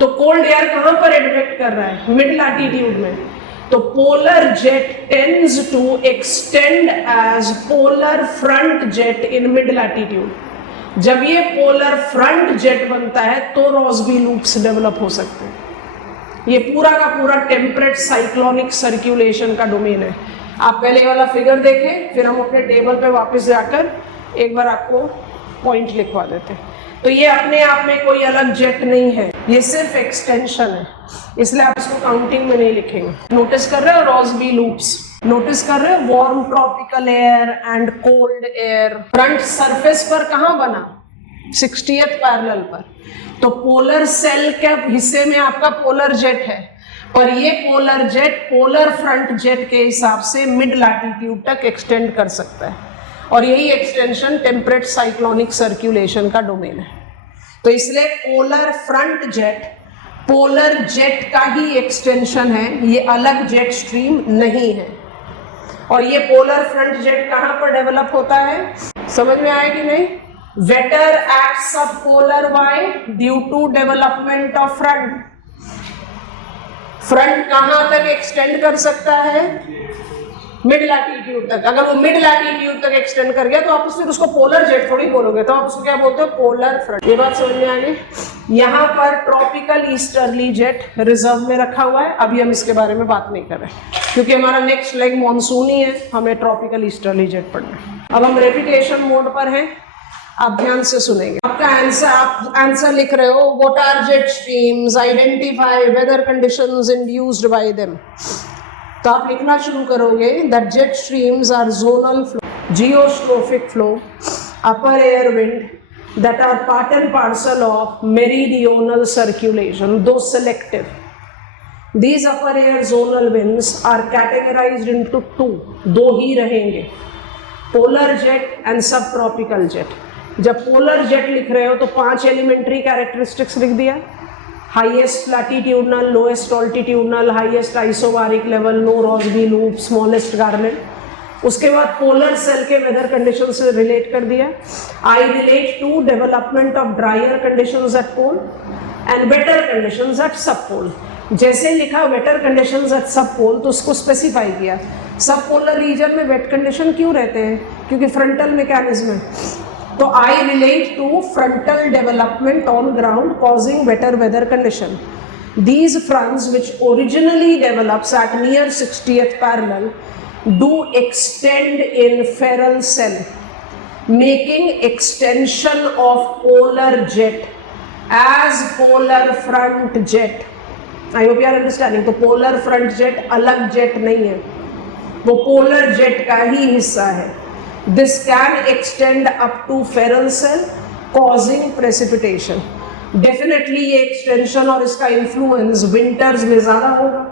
तो कोल्ड एयर कहां पर एडवेक्ट कर रहा है? मिड लैटिट्यूड में। तो polar jet tends to extend as polar front jet in mid latitude. जब ये पोलर फ्रंट जेट बनता है तो रॉसबी लूप्स डेवलप हो सकते हैं। ये पूरा का पूरा टेम्परेट साइक्लोनिक सर्कुलेशन का डोमेन है। आप पहले वाला फिगर देखें, फिर हम अपने टेबल पे वापस जाकर एक बार आपको पॉइंट लिखवा देते हैं। तो ये अपने आप में कोई अलग जेट नहीं है, ये सिर्फ एक्सटेंशन है, इसलिए आप इसको काउंटिंग में नहीं लिखेंगे। नोटिस कर रहे हो रॉसबी लूप्स? नोटिस कर रहे हो warm tropical air and cold air front surface पर कहाँ बना? 60th पैरेलल पर। तो पोलर सेल के हिस्से में आपका पोलर जेट है, पर ये polar jet polar front jet के हिसाब से मिड लैटिट्यूड तक एक्सटेंड कर सकता है और यही एक्सटेंशन टेम्परेट साइक्लोनिक सर्कुलेशन का डोमेन है। तो इसलिए polar front jet polar jet का ही एक्सटेंशन है, ये अलग जेट स्ट्रीम नहीं है। और ये पोलर फ्रंट जेट कहाँ पर डेवलप होता है? समझ में आया कि नहीं? Wetter at subpolar why due to development of front. Front कहां तक एक्सटेंड कर सकता है? मिड लैटिट्यूड तक। अगर वो मिड लैटिट्यूड तक एक्सटेंड कर गया तो आप फिर उसको पोलर जेट थोड़ी बोलोगे, तो आप उसको क्या बोलते हो? Polar front. ये बात समझ में आ गई? यहाँ पर ट्रॉपिकल ईस्टर्ली जेट रिजर्व में रखा हुआ है, अभी हम इसके बारे में बात नहीं कर रहे क्योंकि हमारा नेक्स्ट लेग मॉनसून ही है, हमें ट्रॉपिकल ईस्टर्ली जेट पढ़ना है। अब हम रेपिटेशन मोड पर हैं, आप ध्यान से सुनेंगे। आपका आंसर, आप आंसर लिख रहे हो what are jet streams, identify weather conditions induced by them. तो आप लिखना शुरू करोगे that jet streams are zonal flow, geostrophic flow, upper air wind that are part and parcel of meridional circulation, दो selective. These upper air zonal winds are categorized into two, दो ही रहेंगे, polar jet and sub tropical jet. जब polar jet लिख रहे हो तो 5 elementary characteristics लिख दिया, highest latitudinal, lowest altitudinal, highest isobaric level, no Rossby loop, smallest garnet. उसके बाद पोलर सेल के वेदर कंडीशन से रिलेट कर दिया। I relate to development of dryer conditions at pole and better conditions at sub pole. जैसे लिखा waiter conditions at sub पोल तो उसको स्पेसिफाई किया। सब पोलर रीजन में वेट कंडीशन क्यों रहते हैं? क्योंकि फ्रंटल मैकेनिज्म है। तो I relate to frontal development on ground causing better weather condition. These fronts which originally develops at near 60th parallel do extend in ferrule cell, making extension of polar jet as polar front jet. I hope you are understanding. तो polar front jet अलग jet नहीं है, वो polar jet का ही हिस्सा है। This can extend up to ferrule cell, causing precipitation. Definitely ये extension और इसका influence winters में ज़्यादा होगा।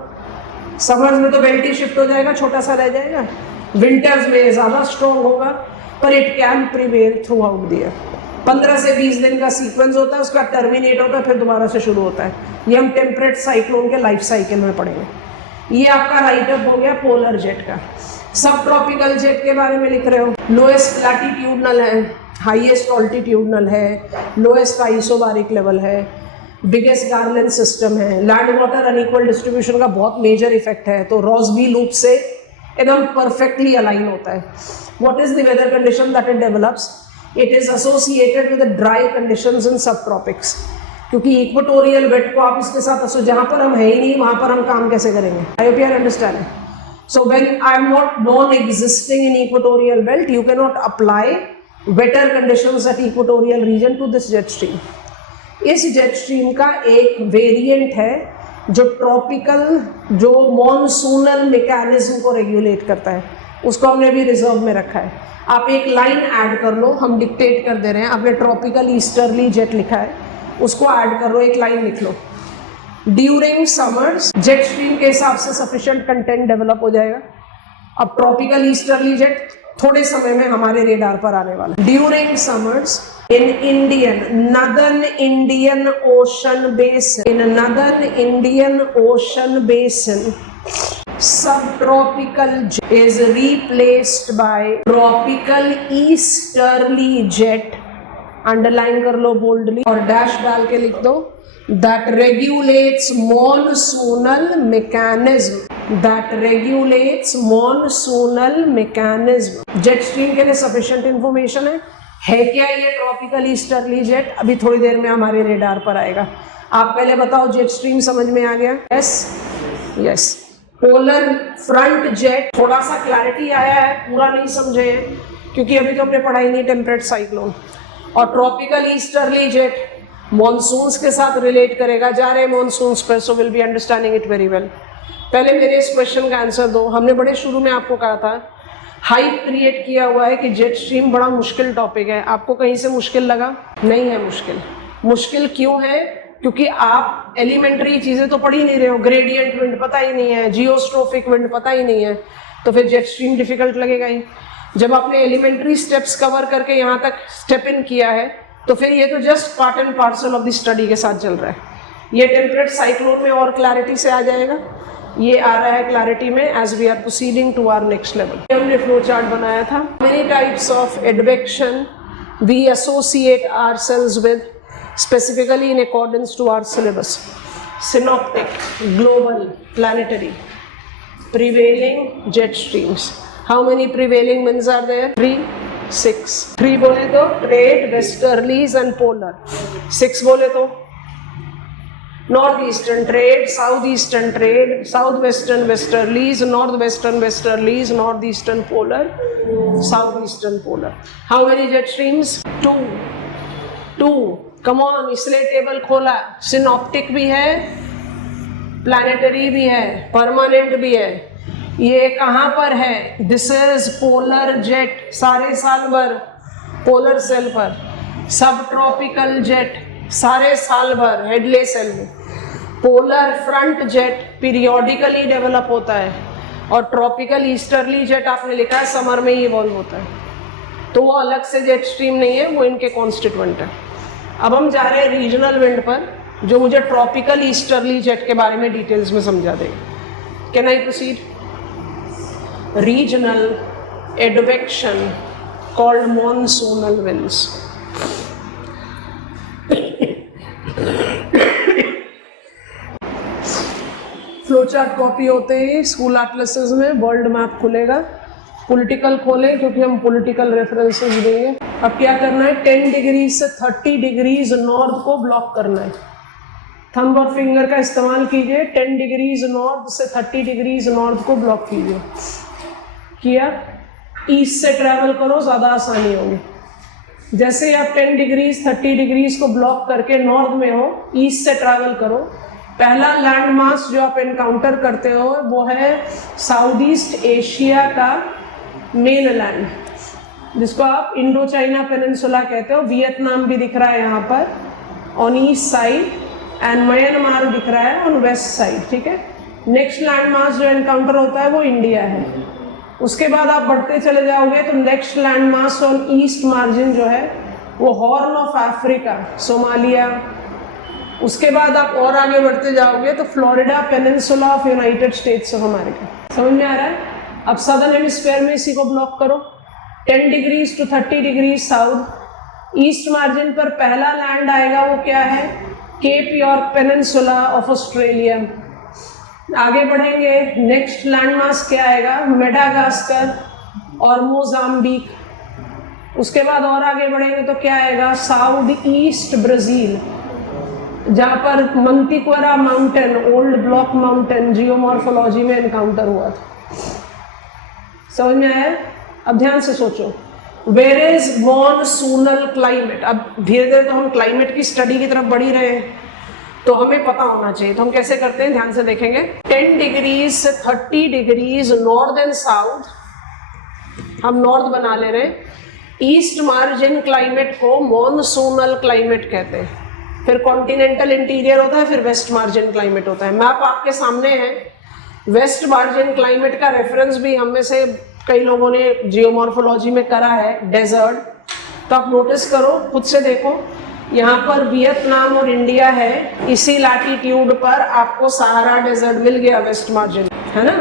Summers में तो बेल्टी शिफ्ट हो जाएगा, छोटा सा रह जाएगा। Winters में ज़्यादा strong होगा, पर it can prevail throughout the year. 15 से 20 दिन का सीक्वेंस होता है, उसका टर्मिनेट होता है, फिर दोबारा से शुरू होता है। ये हम टेम्परेट साइक्लोन के लाइफ साइकिल में पढ़ेंगे। ये आपका राइटअप हो गया पोलर जेट का। सब ट्रॉपिकल जेट के बारे में लिख रहे हो, लोएस्ट लैटिट्यूडनल है, हाईएस्ट ऑल्टीट्यूडनल है, लोएस्ट आइसोबारिक लेवल है, बिगेस्ट गार्लेंड सिस्टम है, लैंड वाटर अनइक्वल डिस्ट्रीब्यूशन का बहुत मेजर इफेक्ट है, तो रॉसबी लूप से एकदम परफेक्टली अलाइन होता है। What is the weather condition that it develops? It is associated with dry conditions in subtropics, क्योंकि इक्वेटोरियल बेल्ट को आप इसके साथ जहां पर हम है ही नहीं वहां पर हम काम कैसे करेंगे? I hope you are understanding. So when I am not non-existing in equatorial belt, you cannot apply wetter conditions at equatorial region to this jet stream. इस जेट स्ट्रीम का एक वेरिएंट है जो ट्रॉपिकल, जो मॉनसूनल मैकेनिज्म को regulate करता है, उसको हमने भी रिजर्व में रखा है। आप एक लाइन ऐड कर लो, हम डिक्टेट कर दे रहे हैं, आपने ट्रॉपिकल ईस्टर्ली जेट लिखा है, उसको ऐड कर लो, एक लाइन लिख लो। ड्यूरिंग समर्स जेट स्ट्रीम के हिसाब से सफिशिएंट कंटेंट डेवलप हो जाएगा। अब ट्रॉपिकल ईस्टर्ली जेट थोड़े समय में हमारे रेडार पर आने वाला। During summers in northern Indian Ocean basin, subtropical jet is replaced by tropical easterly jet, underline कर लो बोल्डली और डैश डाल के लिख दो, that regulates monsoonal mechanism। Jet stream के लिए सफिशिएंट इंफॉर्मेशन है क्या ये ट्रॉपिकल ईस्टर्ली जेट? अभी थोड़ी देर में हमारे रेडार पर आएगा। आप पहले बताओ, जेट स्ट्रीम समझ में आ गया? यस। पोलर फ्रंट जेट, थोड़ा सा क्लैरिटी आया है, पूरा नहीं समझे हैं क्योंकि अभी तो हमने पढ़ाई नहीं टेम्परेट साइक्लोन। और ट्रॉपिकल ईस्टर्ली जेट मॉनसून्स के साथ रिलेट करेगा, जा रहे मॉनसून्स पर, so will be understanding it very well. पहले मेरे इस क्वेश्चन का आंसर दो। हमने बड़े शुरू में आपको कहा था, हाइप क्रिएट किया हुआ है कि जेट स्ट्रीम बड़ा मुश्किल टॉपिक है। आपको कहीं से मुश्किल लगा? नहीं है मुश्किल। मुश्किल क्यों है? क्योंकि आप एलिमेंट्री चीजें तो पढ़ ही नहीं रहे हो। ग्रेडियंट विंड पता ही नहीं है, जियोस्ट्रोफिक विंड पता ही नहीं है, तो फिर जेट स्ट्रीम डिफिकल्ट लगेगा ही। जब आपने एलिमेंट्री स्टेप्स कवर करके यहाँ तक स्टेप इन किया है, तो फिर ये तो just part and parcel of the study के साथ चल रहा है। ये टेम्परेट साइक्लोन में और क्लैरिटी से आ जाएगा, ये आ रहा है क्लैरिटी में as we are proceeding to our next level. हमने फ्लो चार्ट बनाया था, many types of advection we associate ourselves with, specifically in accordance to our syllabus. Synoptic, global, planetary, prevailing jet streams. How many prevailing winds are there? 3, 6। 3 बोले तो trade, westerlies and polar. 6 बोले तो north eastern trade, south eastern trade, south western westerlies, north western westerlies, north eastern polar, south eastern polar. How many jet streams? 2। Come on, इसलिए table खोला। Synoptic भी है, planetary भी है, permanent भी है। ये कहाँ पर है? दिस इज पोलर जेट, सारे साल भर पोलर सेल पर। सब ट्रॉपिकल जेट सारे साल भर हेडले सेल में। Polar front jet periodically develop होता है, और ट्रॉपिकल ईस्टर्ली जेट आपने लिखा है समर में ही इवॉल्व होता है, तो वो अलग से जेट स्ट्रीम नहीं है, वो इनके कॉन्स्टिट्यूएंट है। अब हम जा रहे हैं रीजनल विंड पर, जो मुझे ट्रॉपिकल ईस्टर्ली जेट के बारे में डिटेल्स में समझा देगा। Can I proceed? Regional advection called monsoonal winds. Flow chart copy होते ही स्कूल एटलसेस में वर्ल्ड मैप खुलेगा। पॉलिटिकल खोले क्योंकि हम पॉलिटिकल रेफरेंसेस देंगे। अब क्या करना है? 10 डिग्री से 30 डिग्रीज नॉर्थ को ब्लॉक करना है। थंब और फिंगर का इस्तेमाल कीजिए। 10 डिग्रीज नॉर्थ से 30 डिग्रीज नॉर्थ को ब्लॉक कीजिए। किया? ईस्ट से ट्रैवल करो, ज़्यादा आसानी होगी। जैसे ही आप 10 डिग्रीज 30 डिग्रीज को ब्लॉक करके नॉर्थ में हो, ईस्ट से ट्रैवल करो। पहला लैंड मास जो आप एनकाउंटर करते हो वो है साउथ ईस्ट एशिया का मेन लैंड, जिसको आप इंडो चाइना पेनिनसुला कहते हो। वियतनाम भी दिख रहा है यहाँ पर on east side, and Myanmar दिख रहा है ऑन वेस्ट साइड। ठीक है, नेक्स्ट लैंड मास जो एनकाउंटर होता है वो इंडिया है। उसके बाद आप बढ़ते चले जाओगे तो next land mass on east margin जो है वो हॉर्न ऑफ अफ्रीका, सोमालिया। उसके बाद आप और आगे बढ़ते जाओगे तो Florida peninsula of United states of America. समझ में आ रहा है? अब सदर्न हेमिस्फीयर में इसी को ब्लॉक करो। 10 degrees to 30 degrees south east margin पर पहला लैंड आएगा, वो क्या है? Cape York peninsula of Australia. आगे बढ़ेंगे, नेक्स्ट लैंडमार्क क्या आएगा, मेडागास्कर और मोजाम्बिक। उसके बाद और आगे बढ़ेंगे तो क्या आएगा, साउथ ईस्ट ब्राजील, जहाँ पर Mantiqueira mountain, old block mountain geomorphology में एनकाउंटर हुआ था। समझ में आया? अब ध्यान से सोचो, वेयर इज मॉनसूनल क्लाइमेट। अब धीरे धीरे तो हम क्लाइमेट की स्टडी की तरफ बढ़ ही रहे हैं, तो हमें पता होना चाहिए। तो हम कैसे करते हैं, ध्यान से देखेंगे। 10 डिग्रीज से 30 डिग्रीज नॉर्थ एंड साउथ, हम नॉर्थ बना ले रहे हैं। ईस्ट मार्जिन क्लाइमेट को मॉनसूनल क्लाइमेट कहते हैं। फिर कॉन्टिनेंटल इंटीरियर होता है, फिर वेस्ट मार्जिन क्लाइमेट होता है। मैप आपके सामने है। वेस्ट मार्जिन क्लाइमेट का रेफरेंस भी हम में से कई लोगों ने जियोमॉर्फोलॉजी में करा है, डेजर्ट। तो आप नोटिस करो, खुद से देखो, यहाँ पर वियतनाम और इंडिया है, इसी लैटिट्यूड पर आपको सहारा डेजर्ट मिल गया, वेस्ट मार्जिन, है ना।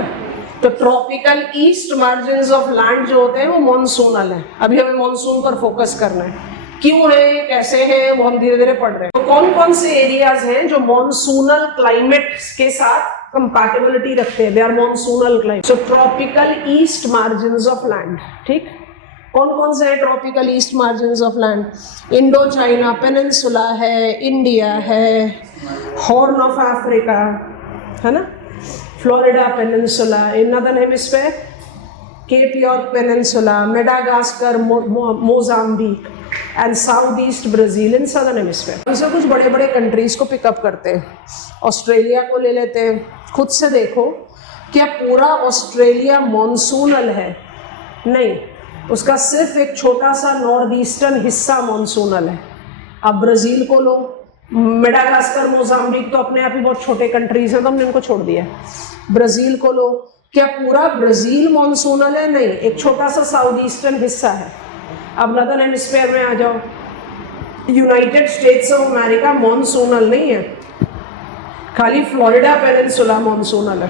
तो tropical east margin of land जो होते हैं वो मॉनसूनल है। अभी हमें मॉनसून पर फोकस करना है। क्यों है, कैसे है, वो हम धीरे धीरे पढ़ रहे हैं। तो कौन कौन से एरियाज हैं जो मॉनसूनल क्लाइमेट के साथ कंपैटिबिलिटी रखते हैं, they are monsoonal climate. So tropical east margin of land, ठीक। कौन कौन से हैं tropical east margin of land, Indochina peninsula है, इंडिया है, हॉर्न ऑफ अफ्रीका, है ना, Florida peninsula in northern hemisphere, Cape York peninsula, Madagascar, Mozambique and south east Brazil in southern hemisphere. इसे कुछ बड़े बड़े कंट्रीज को पिकअप करते हैं। ऑस्ट्रेलिया को ले लेते हैं। खुद से देखो, क्या पूरा ऑस्ट्रेलिया मॉनसूनल है? नहीं, उसका सिर्फ एक छोटा सा नॉर्थ ईस्टर्न हिस्सा मॉनसूनल है। अब ब्राजील को लो, मेडागास्कर, मोजाम्बिक तो अपने आप ही बहुत छोटे कंट्रीज हैं, तो हमने इनको छोड़ दिया। ब्राजील को लो, क्या पूरा ब्राजील मॉनसूनल है? नहीं, एक छोटा सा साउथ ईस्टर्न हिस्सा है। अब नॉर्दर्न हेमिस्फीयर में आ जाओ, United states of America monsoonal नहीं है, खाली फ्लोरिडा पेनिनसुला मॉनसूनल है।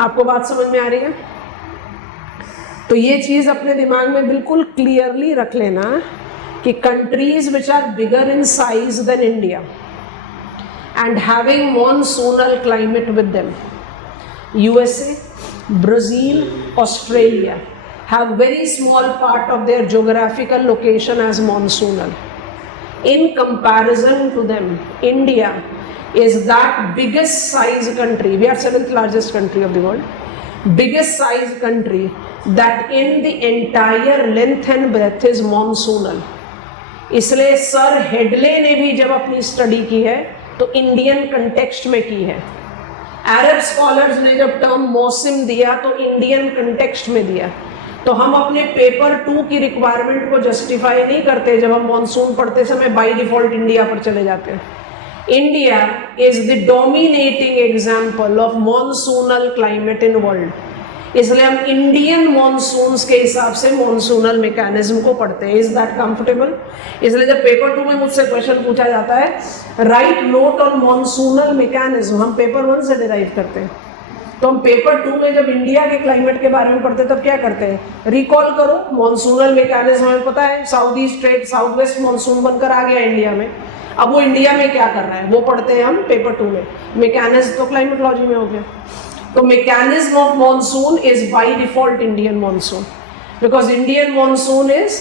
आपको बात समझ में आ रही है? तो ये चीज अपने दिमाग में बिल्कुल क्लियरली रख लेना कि countries which are bigger in size than India and having monsoonal climate with them, USA, Brazil, Australia have very small part of their geographical location as monsoonal. In comparison to them, India is that biggest size country. We are 7th largest country of the world. Biggest size country that in the entire length and breadth is monsoonal. इसलिए sir Hadlee ने भी जब अपनी study की है तो Indian context में की है। अरब स्कॉलर्स ने जब टर्म मौसम दिया तो इंडियन कंटेक्स्ट में दिया। तो हम अपने पेपर 2 की रिक्वायरमेंट को जस्टिफाई नहीं करते जब हम मॉनसून पढ़ते समय बाय डिफॉल्ट इंडिया पर चले जाते हैं। India is the dominating example of monsoonal climate in world, इसलिए हम इंडियन मॉनसून्स के हिसाब से मॉनसूनल मैकेनिज्म को पढ़ते हैं। Is that comfortable? इसलिए जब पेपर 2 में मुझसे क्वेश्चन पूछा जाता है right note on monsoonal mechanism, हम पेपर 1 से डिराइव करते हैं। तो हम पेपर 2 में जब इंडिया के क्लाइमेट के बारे में पढ़ते हैं तब क्या करते हैं, रिकॉल करो मॉनसूनल मैकेनिज्म। हमें पता है south east trade south west monsoon बनकर आ गया इंडिया में, अब वो इंडिया में क्या कर रहा है वो पढ़ते हैं हम पेपर 2 में। मैकेनिज्म तो क्लाइमेटोलॉजी में हो गया। तो mechanism of monsoon is by default Indian monsoon, because Indian monsoon is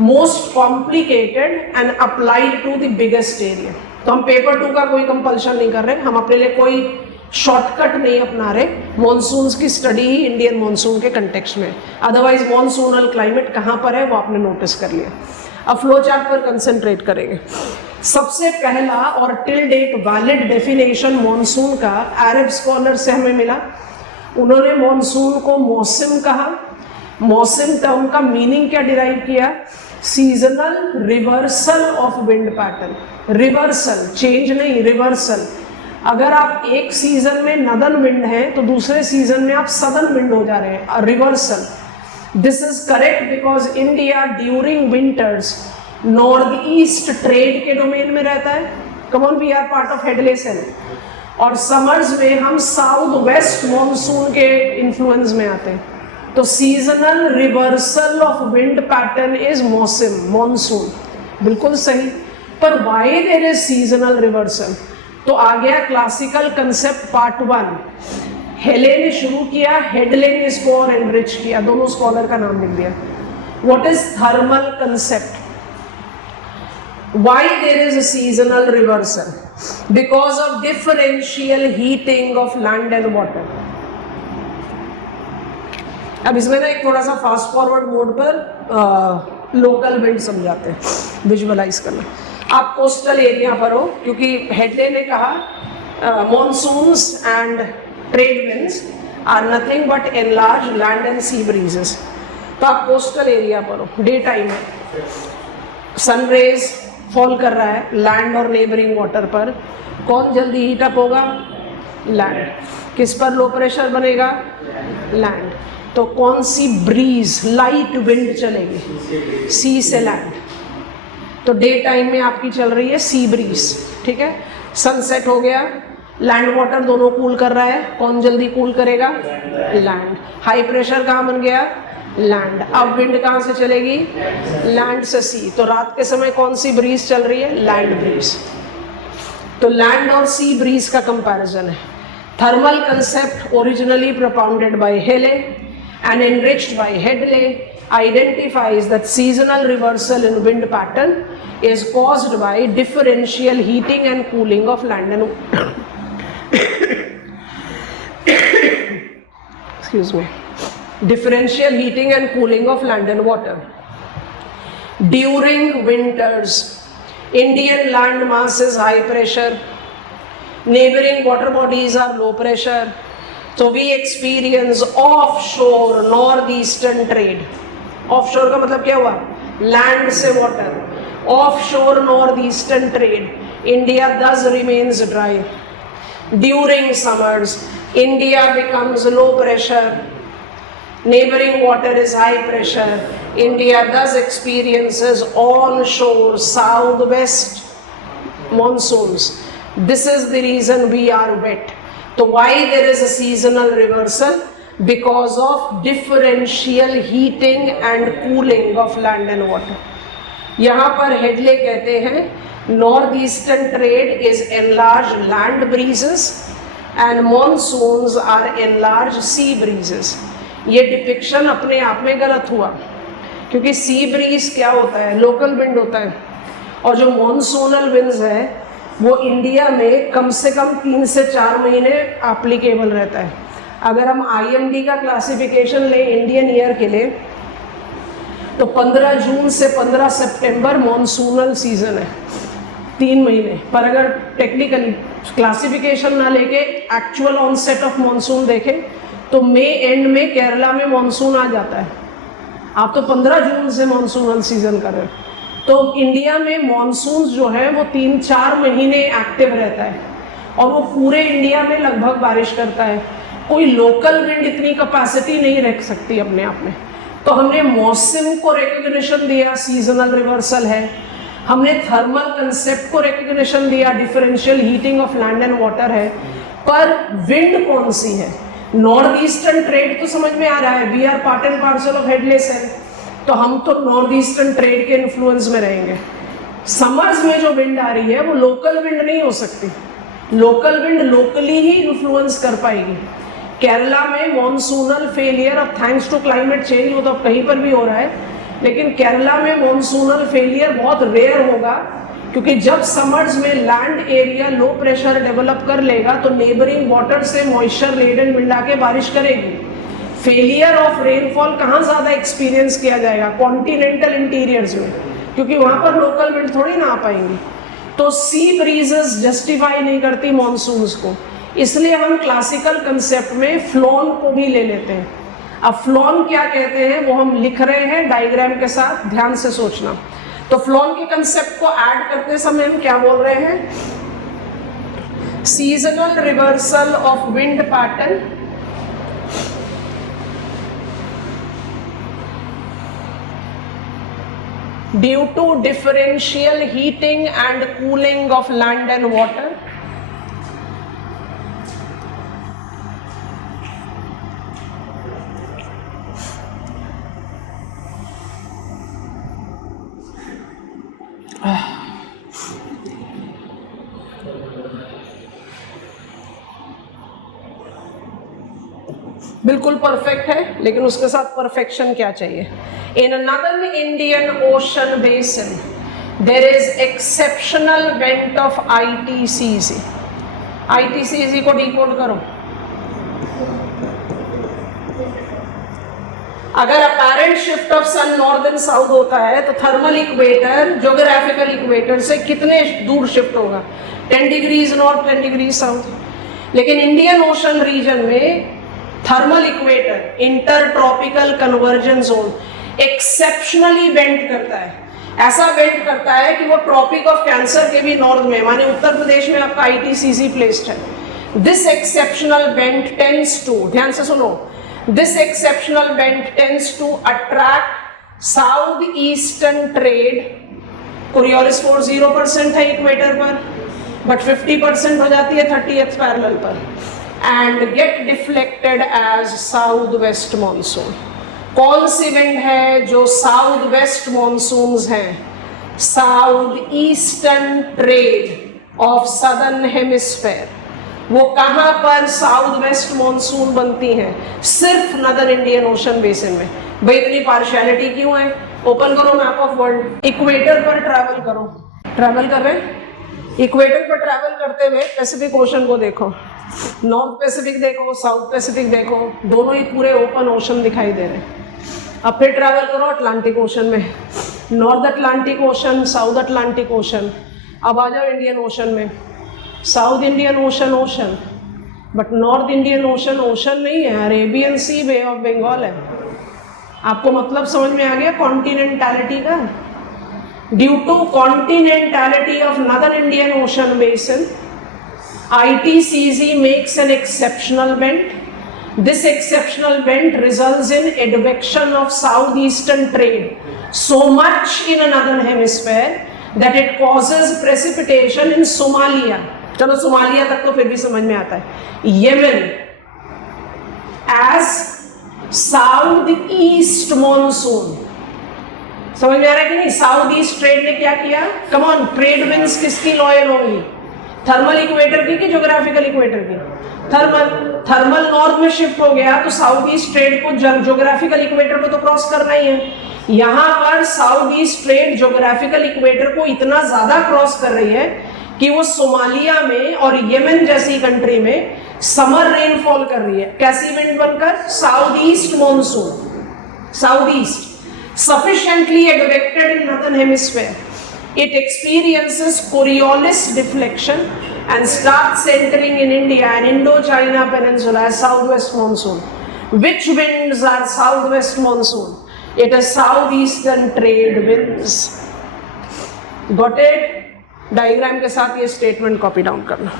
most complicated and applied to the biggest area. तो हम पेपर 2 का कोई कंपल्शन नहीं कर रहे, हम अपने लिए कोई शॉर्टकट नहीं अपना रहे। मॉनसून्स की स्टडी ही इंडियन मॉनसून के कंटेक्स्ट में, अदरवाइज मॉनसूनल क्लाइमेट कहाँ पर है वो आपने नोटिस कर लिया। अब फ्लो चार्ट पर कंसंट्रेट करेंगे। सबसे पहला और till date valid definition monsoon का अरब स्कॉलर से हमें मिला। उन्होंने मॉनसून को मौसम कहा। मौसम टर्म का मीनिंग क्या डिराइव किया, seasonal reversal of wind pattern. Reversal, change नहीं, रिवर्सल। अगर आप एक सीजन में नॉर्दर्न विंड है तो दूसरे सीजन में आप सदर्न विंड हो जा रहे हैं, reversal. This is correct because India during winters north east trade के डोमेन में रहता है। Come on, we are part of Hadley cell. और समर्स में हम साउथ वेस्ट मॉनसून के इन्फ्लुएंस में आते हैं। तो seasonal reversal of wind pattern is मौसम, मॉनसून, बिल्कुल सही। पर why there is seasonal reversal? तो आ गया क्लासिकल कंसेप्ट पार्ट 1। हेले ने शुरू किया, हेडले ने इसको और एनरिच किया, दोनों स्कॉलर का नाम लिख दिया। What is thermal concept? Why there is a seasonal reversal? Because of differential heating of land and water. अब इसमें ना एक थोड़ा सा फास्ट फॉरवर्ड मोड पर लोकल विंड समझाते हैं, विजुअलाइज करना। आप कोस्टल एरिया पर हो, क्योंकि हेडले ने कहा monsoons and trade winds are nothing but enlarge land and sea breezes. तो आप कोस्टल एरिया पर हो, डे टाइम है, सनरेज फॉल कर रहा है लैंड और नेबरिंग वाटर पर, कौन जल्दी हीटअप होगा? लैंड। किस पर लो प्रेशर बनेगा? लैंड। तो कौन सी ब्रीज, लाइट विंड चलेगी? सी से लैंड। तो डे टाइम में आपकी चल रही है सी ब्रीज, ठीक है। सनसेट हो गया, लैंड वाटर दोनों कूल कर रहा है, कौन जल्दी कूल करेगा? लैंड। हाई प्रेशर कहाँ बन गया? लैंड। अब विंड कहाँ से चलेगी? लैंड से सी। तो रात के समय कौन सी ब्रीज चल रही है? Land breeze. तो लैंड और सी ब्रीज का कंपैरिजन है। Thermal concept originally propounded by Hele and enriched by Hedley identifies that seasonal reversal in wind pattern is caused by differential heating and cooling of land and excuse me, differential heating and cooling of land and water. During winters, Indian land mass is high pressure, neighboring water bodies are low pressure, so we experience offshore northeastern trade. Offshore का मतलब क्या हुआ? Land से water. Offshore northeastern trade. India thus remains dry. During summers, India becomes low pressure. Neighboring water is high pressure. India thus experiences onshore southwest monsoons. This is the reason we are wet. So why there is a seasonal reversal? Because of differential heating and cooling of land and water. यहाँ पर Hadley कहते हैं north eastern trade is enlarge land breezes and monsoons are enlarge sea breezes. ये depiction अपने आप में गलत हुआ, क्योंकि सी ब्रीज क्या होता है? लोकल विंड होता है, और जो मॉनसूनल विंड्स है वो इंडिया में कम से कम 3 से 4 महीने एप्लीकेबल रहता है। अगर हम IMD का क्लासिफिकेशन लें इंडियन ईयर के लिए, तो 15 जून से 15 सितंबर मॉनसूनल सीजन है, 3 महीने। पर अगर टेक्निकली क्लासिफिकेशन ना लेके एक्चुअल ऑनसेट ऑफ मॉनसून देखें तो मई एंड में केरला में मॉनसून आ जाता है। आप तो 15 जून से मॉनसूनल सीजन कर रहे हो। तो इंडिया में मॉनसून जो है वो 3-4 महीने एक्टिव रहता है, और वो पूरे इंडिया में लगभग बारिश करता है। कोई लोकल विंड इतनी कैपेसिटी नहीं रख सकती अपने आप में। तो हमने मौसम को रिकग्निशन दिया, सीजनल रिवर्सल है। हमने थर्मल कंसेप्ट को रिकग्निशन दिया, differential heating of land and water है। पर विंड कौन सी है? नॉर्थ ईस्टर्न ट्रेड तो समझ में आ रहा है, we are part and parcel of Hadley cell, तो हम तो नॉर्थ ईस्टर्न ट्रेड के इन्फ्लुएंस में रहेंगे। समर्स में जो विंड आ रही है वो लोकल विंड नहीं हो सकती। लोकल विंड लोकली ही इन्फ्लुएंस कर पाएगी। केरला में मॉनसूनल फेलियर, अब थैंक्स टू क्लाइमेट चेंज वो तो अब कहीं पर भी हो रहा है, लेकिन केरला में मॉनसूनल फेलियर बहुत रेयर होगा, क्योंकि जब समर्स में land area low pressure develop कर लेगा तो नेबरिंग वाटर से मॉइस्चर लेडन विंड आके बारिश करेगी। फेलियर ऑफ रेनफॉल कहाँ ज़्यादा एक्सपीरियंस किया जाएगा? कॉन्टिनेंटल इंटीरियर्स में, क्योंकि वहाँ पर लोकल विंड थोड़ी ना आ पाएंगी। तो सी ब्रीजेस जस्टिफाई नहीं करती मॉनसून्स को, इसलिए हम क्लासिकल कंसेप्ट में फ्लोन को भी ले लेते हैं। अब फ्लोन क्या कहते हैं वो हम लिख रहे हैं डायग्राम के साथ, ध्यान से सोचना। तो फ्लोन के कंसेप्ट को ऐड करते समय हम क्या बोल रहे हैं? Seasonal reversal of wind pattern due to differential heating and cooling of land and water, बिल्कुल परफेक्ट है, लेकिन उसके साथ परफेक्शन क्या चाहिए? In northern Indian ocean basin there is exceptional event of ITCZ। ITCZ को डिकोड करो। अगर apparent shift of sun north and south होता है तो थर्मल इक्वेटर ज्योग्राफिकल इक्वेटर से कितने दूर शिफ्ट होगा? 10 डिग्रीज नॉर्थ, 10 डिग्री साउथ। लेकिन इंडियन ओशन रीजन में thermal equator inter tropical conversion zone exceptionally bend करता है। ऐसा बेंड करता है कि वो ट्रॉपिक ऑफ कैंसर के भी नॉर्थ में, माने उत्तर प्रदेश में आपका ITCZ प्लेस्ड है। This exceptional bend tends to, ध्यान से सुनो, this exceptional bend tends to attract south eastern trade. Coriolis force 0% है इक्वेटर पर, बट 50% हो जाती है 30th पैरेलल पर, and get deflected as south west monsoon. कौन सी विंड है जो साउथ वेस्ट मॉनसून्स हैं? South eastern trade of southern hemisphere. वो कहां पर साउथ वेस्ट मॉनसून बनती हैं? सिर्फ नदर्न इंडियन ओशन बेसिन में। भाई इतनी पार्शियलिटी क्यों है? ओपन करो मैप ऑफ वर्ल्ड, इक्वेटर पर ट्रैवल करो। ट्रैवल कर रहे हैं, इक्वेटर पर ट्रैवल करते हुए पैसिफिक ओशन को देखो, नॉर्थ पैसिफिक देखो, साउथ पैसिफिक देखो, दोनों ही पूरे ओपन ओशन दिखाई दे रहे हैं। अब फिर ट्रैवल करो अटलांटिक ओशन में, north Atlantic ocean, south Atlantic ocean. अब आ जाओ इंडियन ओशन में, south Indian ocean ocean, but north Indian ocean ocean नहीं है, Arabian sea, bay of Bengal है। आपको मतलब समझ में आ गया कॉन्टिनेंटैलिटी का? Due to continentality of northern Indian ocean basin, ITCZ makes an exceptional bend. This exceptional bend results in advection of southeastern trade so much in a northern hemisphere that it causes precipitation in Somalia. चलो Somalia तक तो फिर भी समझ में आता है। Yemen as south east monsoon, समझ में आ रहा है कि नहीं? साउथ ईस्ट ट्रेड ने क्या किया? कम ऑन, ट्रेड विंड्स किसकी लॉयल होंगी? थर्मल इक्वेटर की कि ज्योग्राफिकल इक्वेटर की? थर्मल नॉर्थ में शिफ्ट हो गया तो साउथ ईस्ट ट्रेड को ज्योग्राफिकल इक्वेटर को तो क्रॉस करना ही है। यहां पर south east trade geographical equator को इतना ज्यादा क्रॉस कर रही है कि वो सोमालिया में और येमेन जैसी कंट्री में समर रेनफॉल कर रही है। कैसी विंड बनकर? South east monsoon, south east sufficiently advected in northern hemisphere. It experiences Coriolis deflection and starts entering in India and Indo-China peninsula as southwest monsoon. Which winds are southwest monsoon? It is southeastern trade winds. Got it? Diagram के साथ ये statement copy down करना।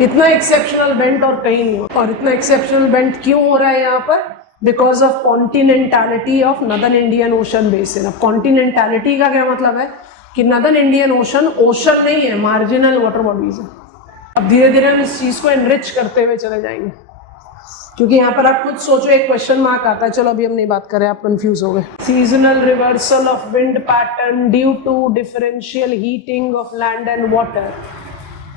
इतना exceptional bent और कहीं नहीं हो। और इतना एक्सेप्शनल बेंट क्यों हो रहा है यहाँ पर? Because of continentality of northern Indian ocean basin. अब कॉन्टिनेंटैलिटी का क्या मतलब है? कि नदर्न इंडियन ओशन ओशन नहीं है, मार्जिनल वाटर बॉडीज है। अब धीरे धीरे हम इस चीज को एनरिच करते हुए चले जाएंगे, क्योंकि यहाँ पर आप खुद सोचो एक क्वेश्चन मार्क आता है। चलो अभी हम नहीं बात करें, आप कंफ्यूज हो गए। Seasonal reversal of wind pattern due to differential heating of land and water,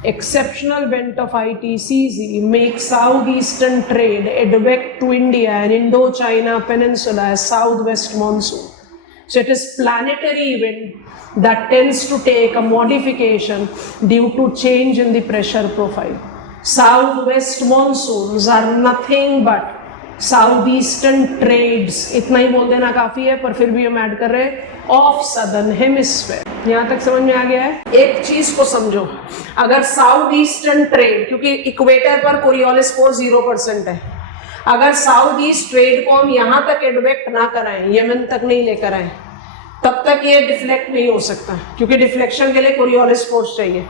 exceptional bent of ITCZ makes southeastern trade advect to India and Indo-China peninsula as southwest monsoon. So it is planetary wind that tends to take a modification due to change in the pressure profile. Southwest monsoons are nothing but southeastern trades, इतना ही बोल देना काफी है, पर फिर भी हम add कर रहे हैं, ऑफ सदर्न हेमिस्फेयर। यहाँ तक समझ में आ गया है? एक चीज को समझो, अगर साउथ ईस्टर्न ट्रेड, क्योंकि इक्वेटर पर कोरियोलिस फोर्स 0% है, अगर साउथ ईस्ट ट्रेड को हम यहाँ तक एडवेक्ट ना कराएं, यमन तक नहीं लेकर आए, तब तक ये डिफ्लेक्ट नहीं हो सकता, क्योंकि डिफ्लेक्शन के लिए कोरियोलिस फोर्स चाहिए।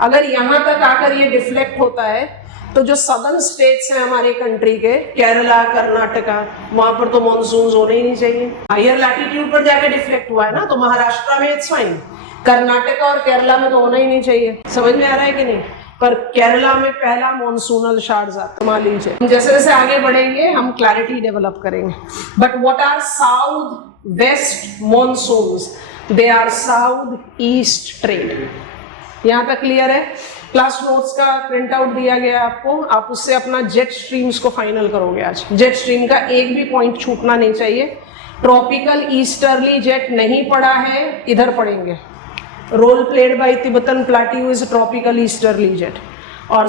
अगर यहाँ तक आकर ये डिफ्लेक्ट होता है तो जो सदर्न स्टेट्स हैं हमारी कंट्री के, केरला, कर्नाटका, वहां पर तो मॉनसून होने ही नहीं चाहिए। हायर लैटिट्यूड पर जाके डिफ्लेक्ट हुआ है ना, तो महाराष्ट्र में इट्स फाइन, कर्नाटका और केरला में तो होना ही नहीं चाहिए। समझ में आ रहा है कि नहीं? पर केरला में पहला मॉनसूनल शार्ड्स आता, मान लीजिए। जैसे जैसे आगे बढ़ेंगे हम क्लैरिटी डेवलप करेंगे। But what are south west monsoons? They are south east trade. यहाँ तक क्लियर है? क्लास नोट्स का प्रिंट आउट दिया गया है आपको, आप उससे अपना जेट स्ट्रीम्स को फाइनल करोगे आज। जेट स्ट्रीम का एक भी पॉइंट छूटना नहीं चाहिए। ट्रॉपिकल ईस्टर्ली जेट नहीं पढ़ा है, इधर पढ़ेंगे। Role played by Tibetan plateau is tropical easterly jet, और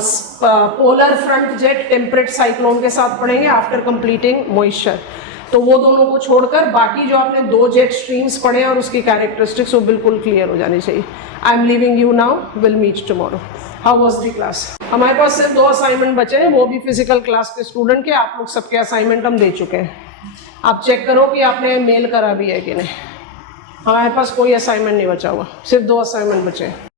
polar front jet temperate cyclone के साथ पढ़ेंगे आफ्टर कंप्लीटिंग मॉइस्चर। तो वो दोनों को छोड़कर बाकी जो आपने 2 जेट स्ट्रीम्स पढ़े और उसकी कैरेक्टरिस्टिक्स वो बिल्कुल क्लियर हो जानी चाहिए। I am leaving you now, will meet tomorrow. How was the class? हमारे पास सिर्फ 2 असाइनमेंट बचे हैं, वो भी फिजिकल क्लास के स्टूडेंट के। आप लोग सबके असाइनमेंट हम दे चुके हैं। आप चेक करो कि आपने मेल करा भी है कि नहीं। हमारे पास कोई असाइनमेंट नहीं बचा हुआ, सिर्फ 2 असाइनमेंट बचे हैं।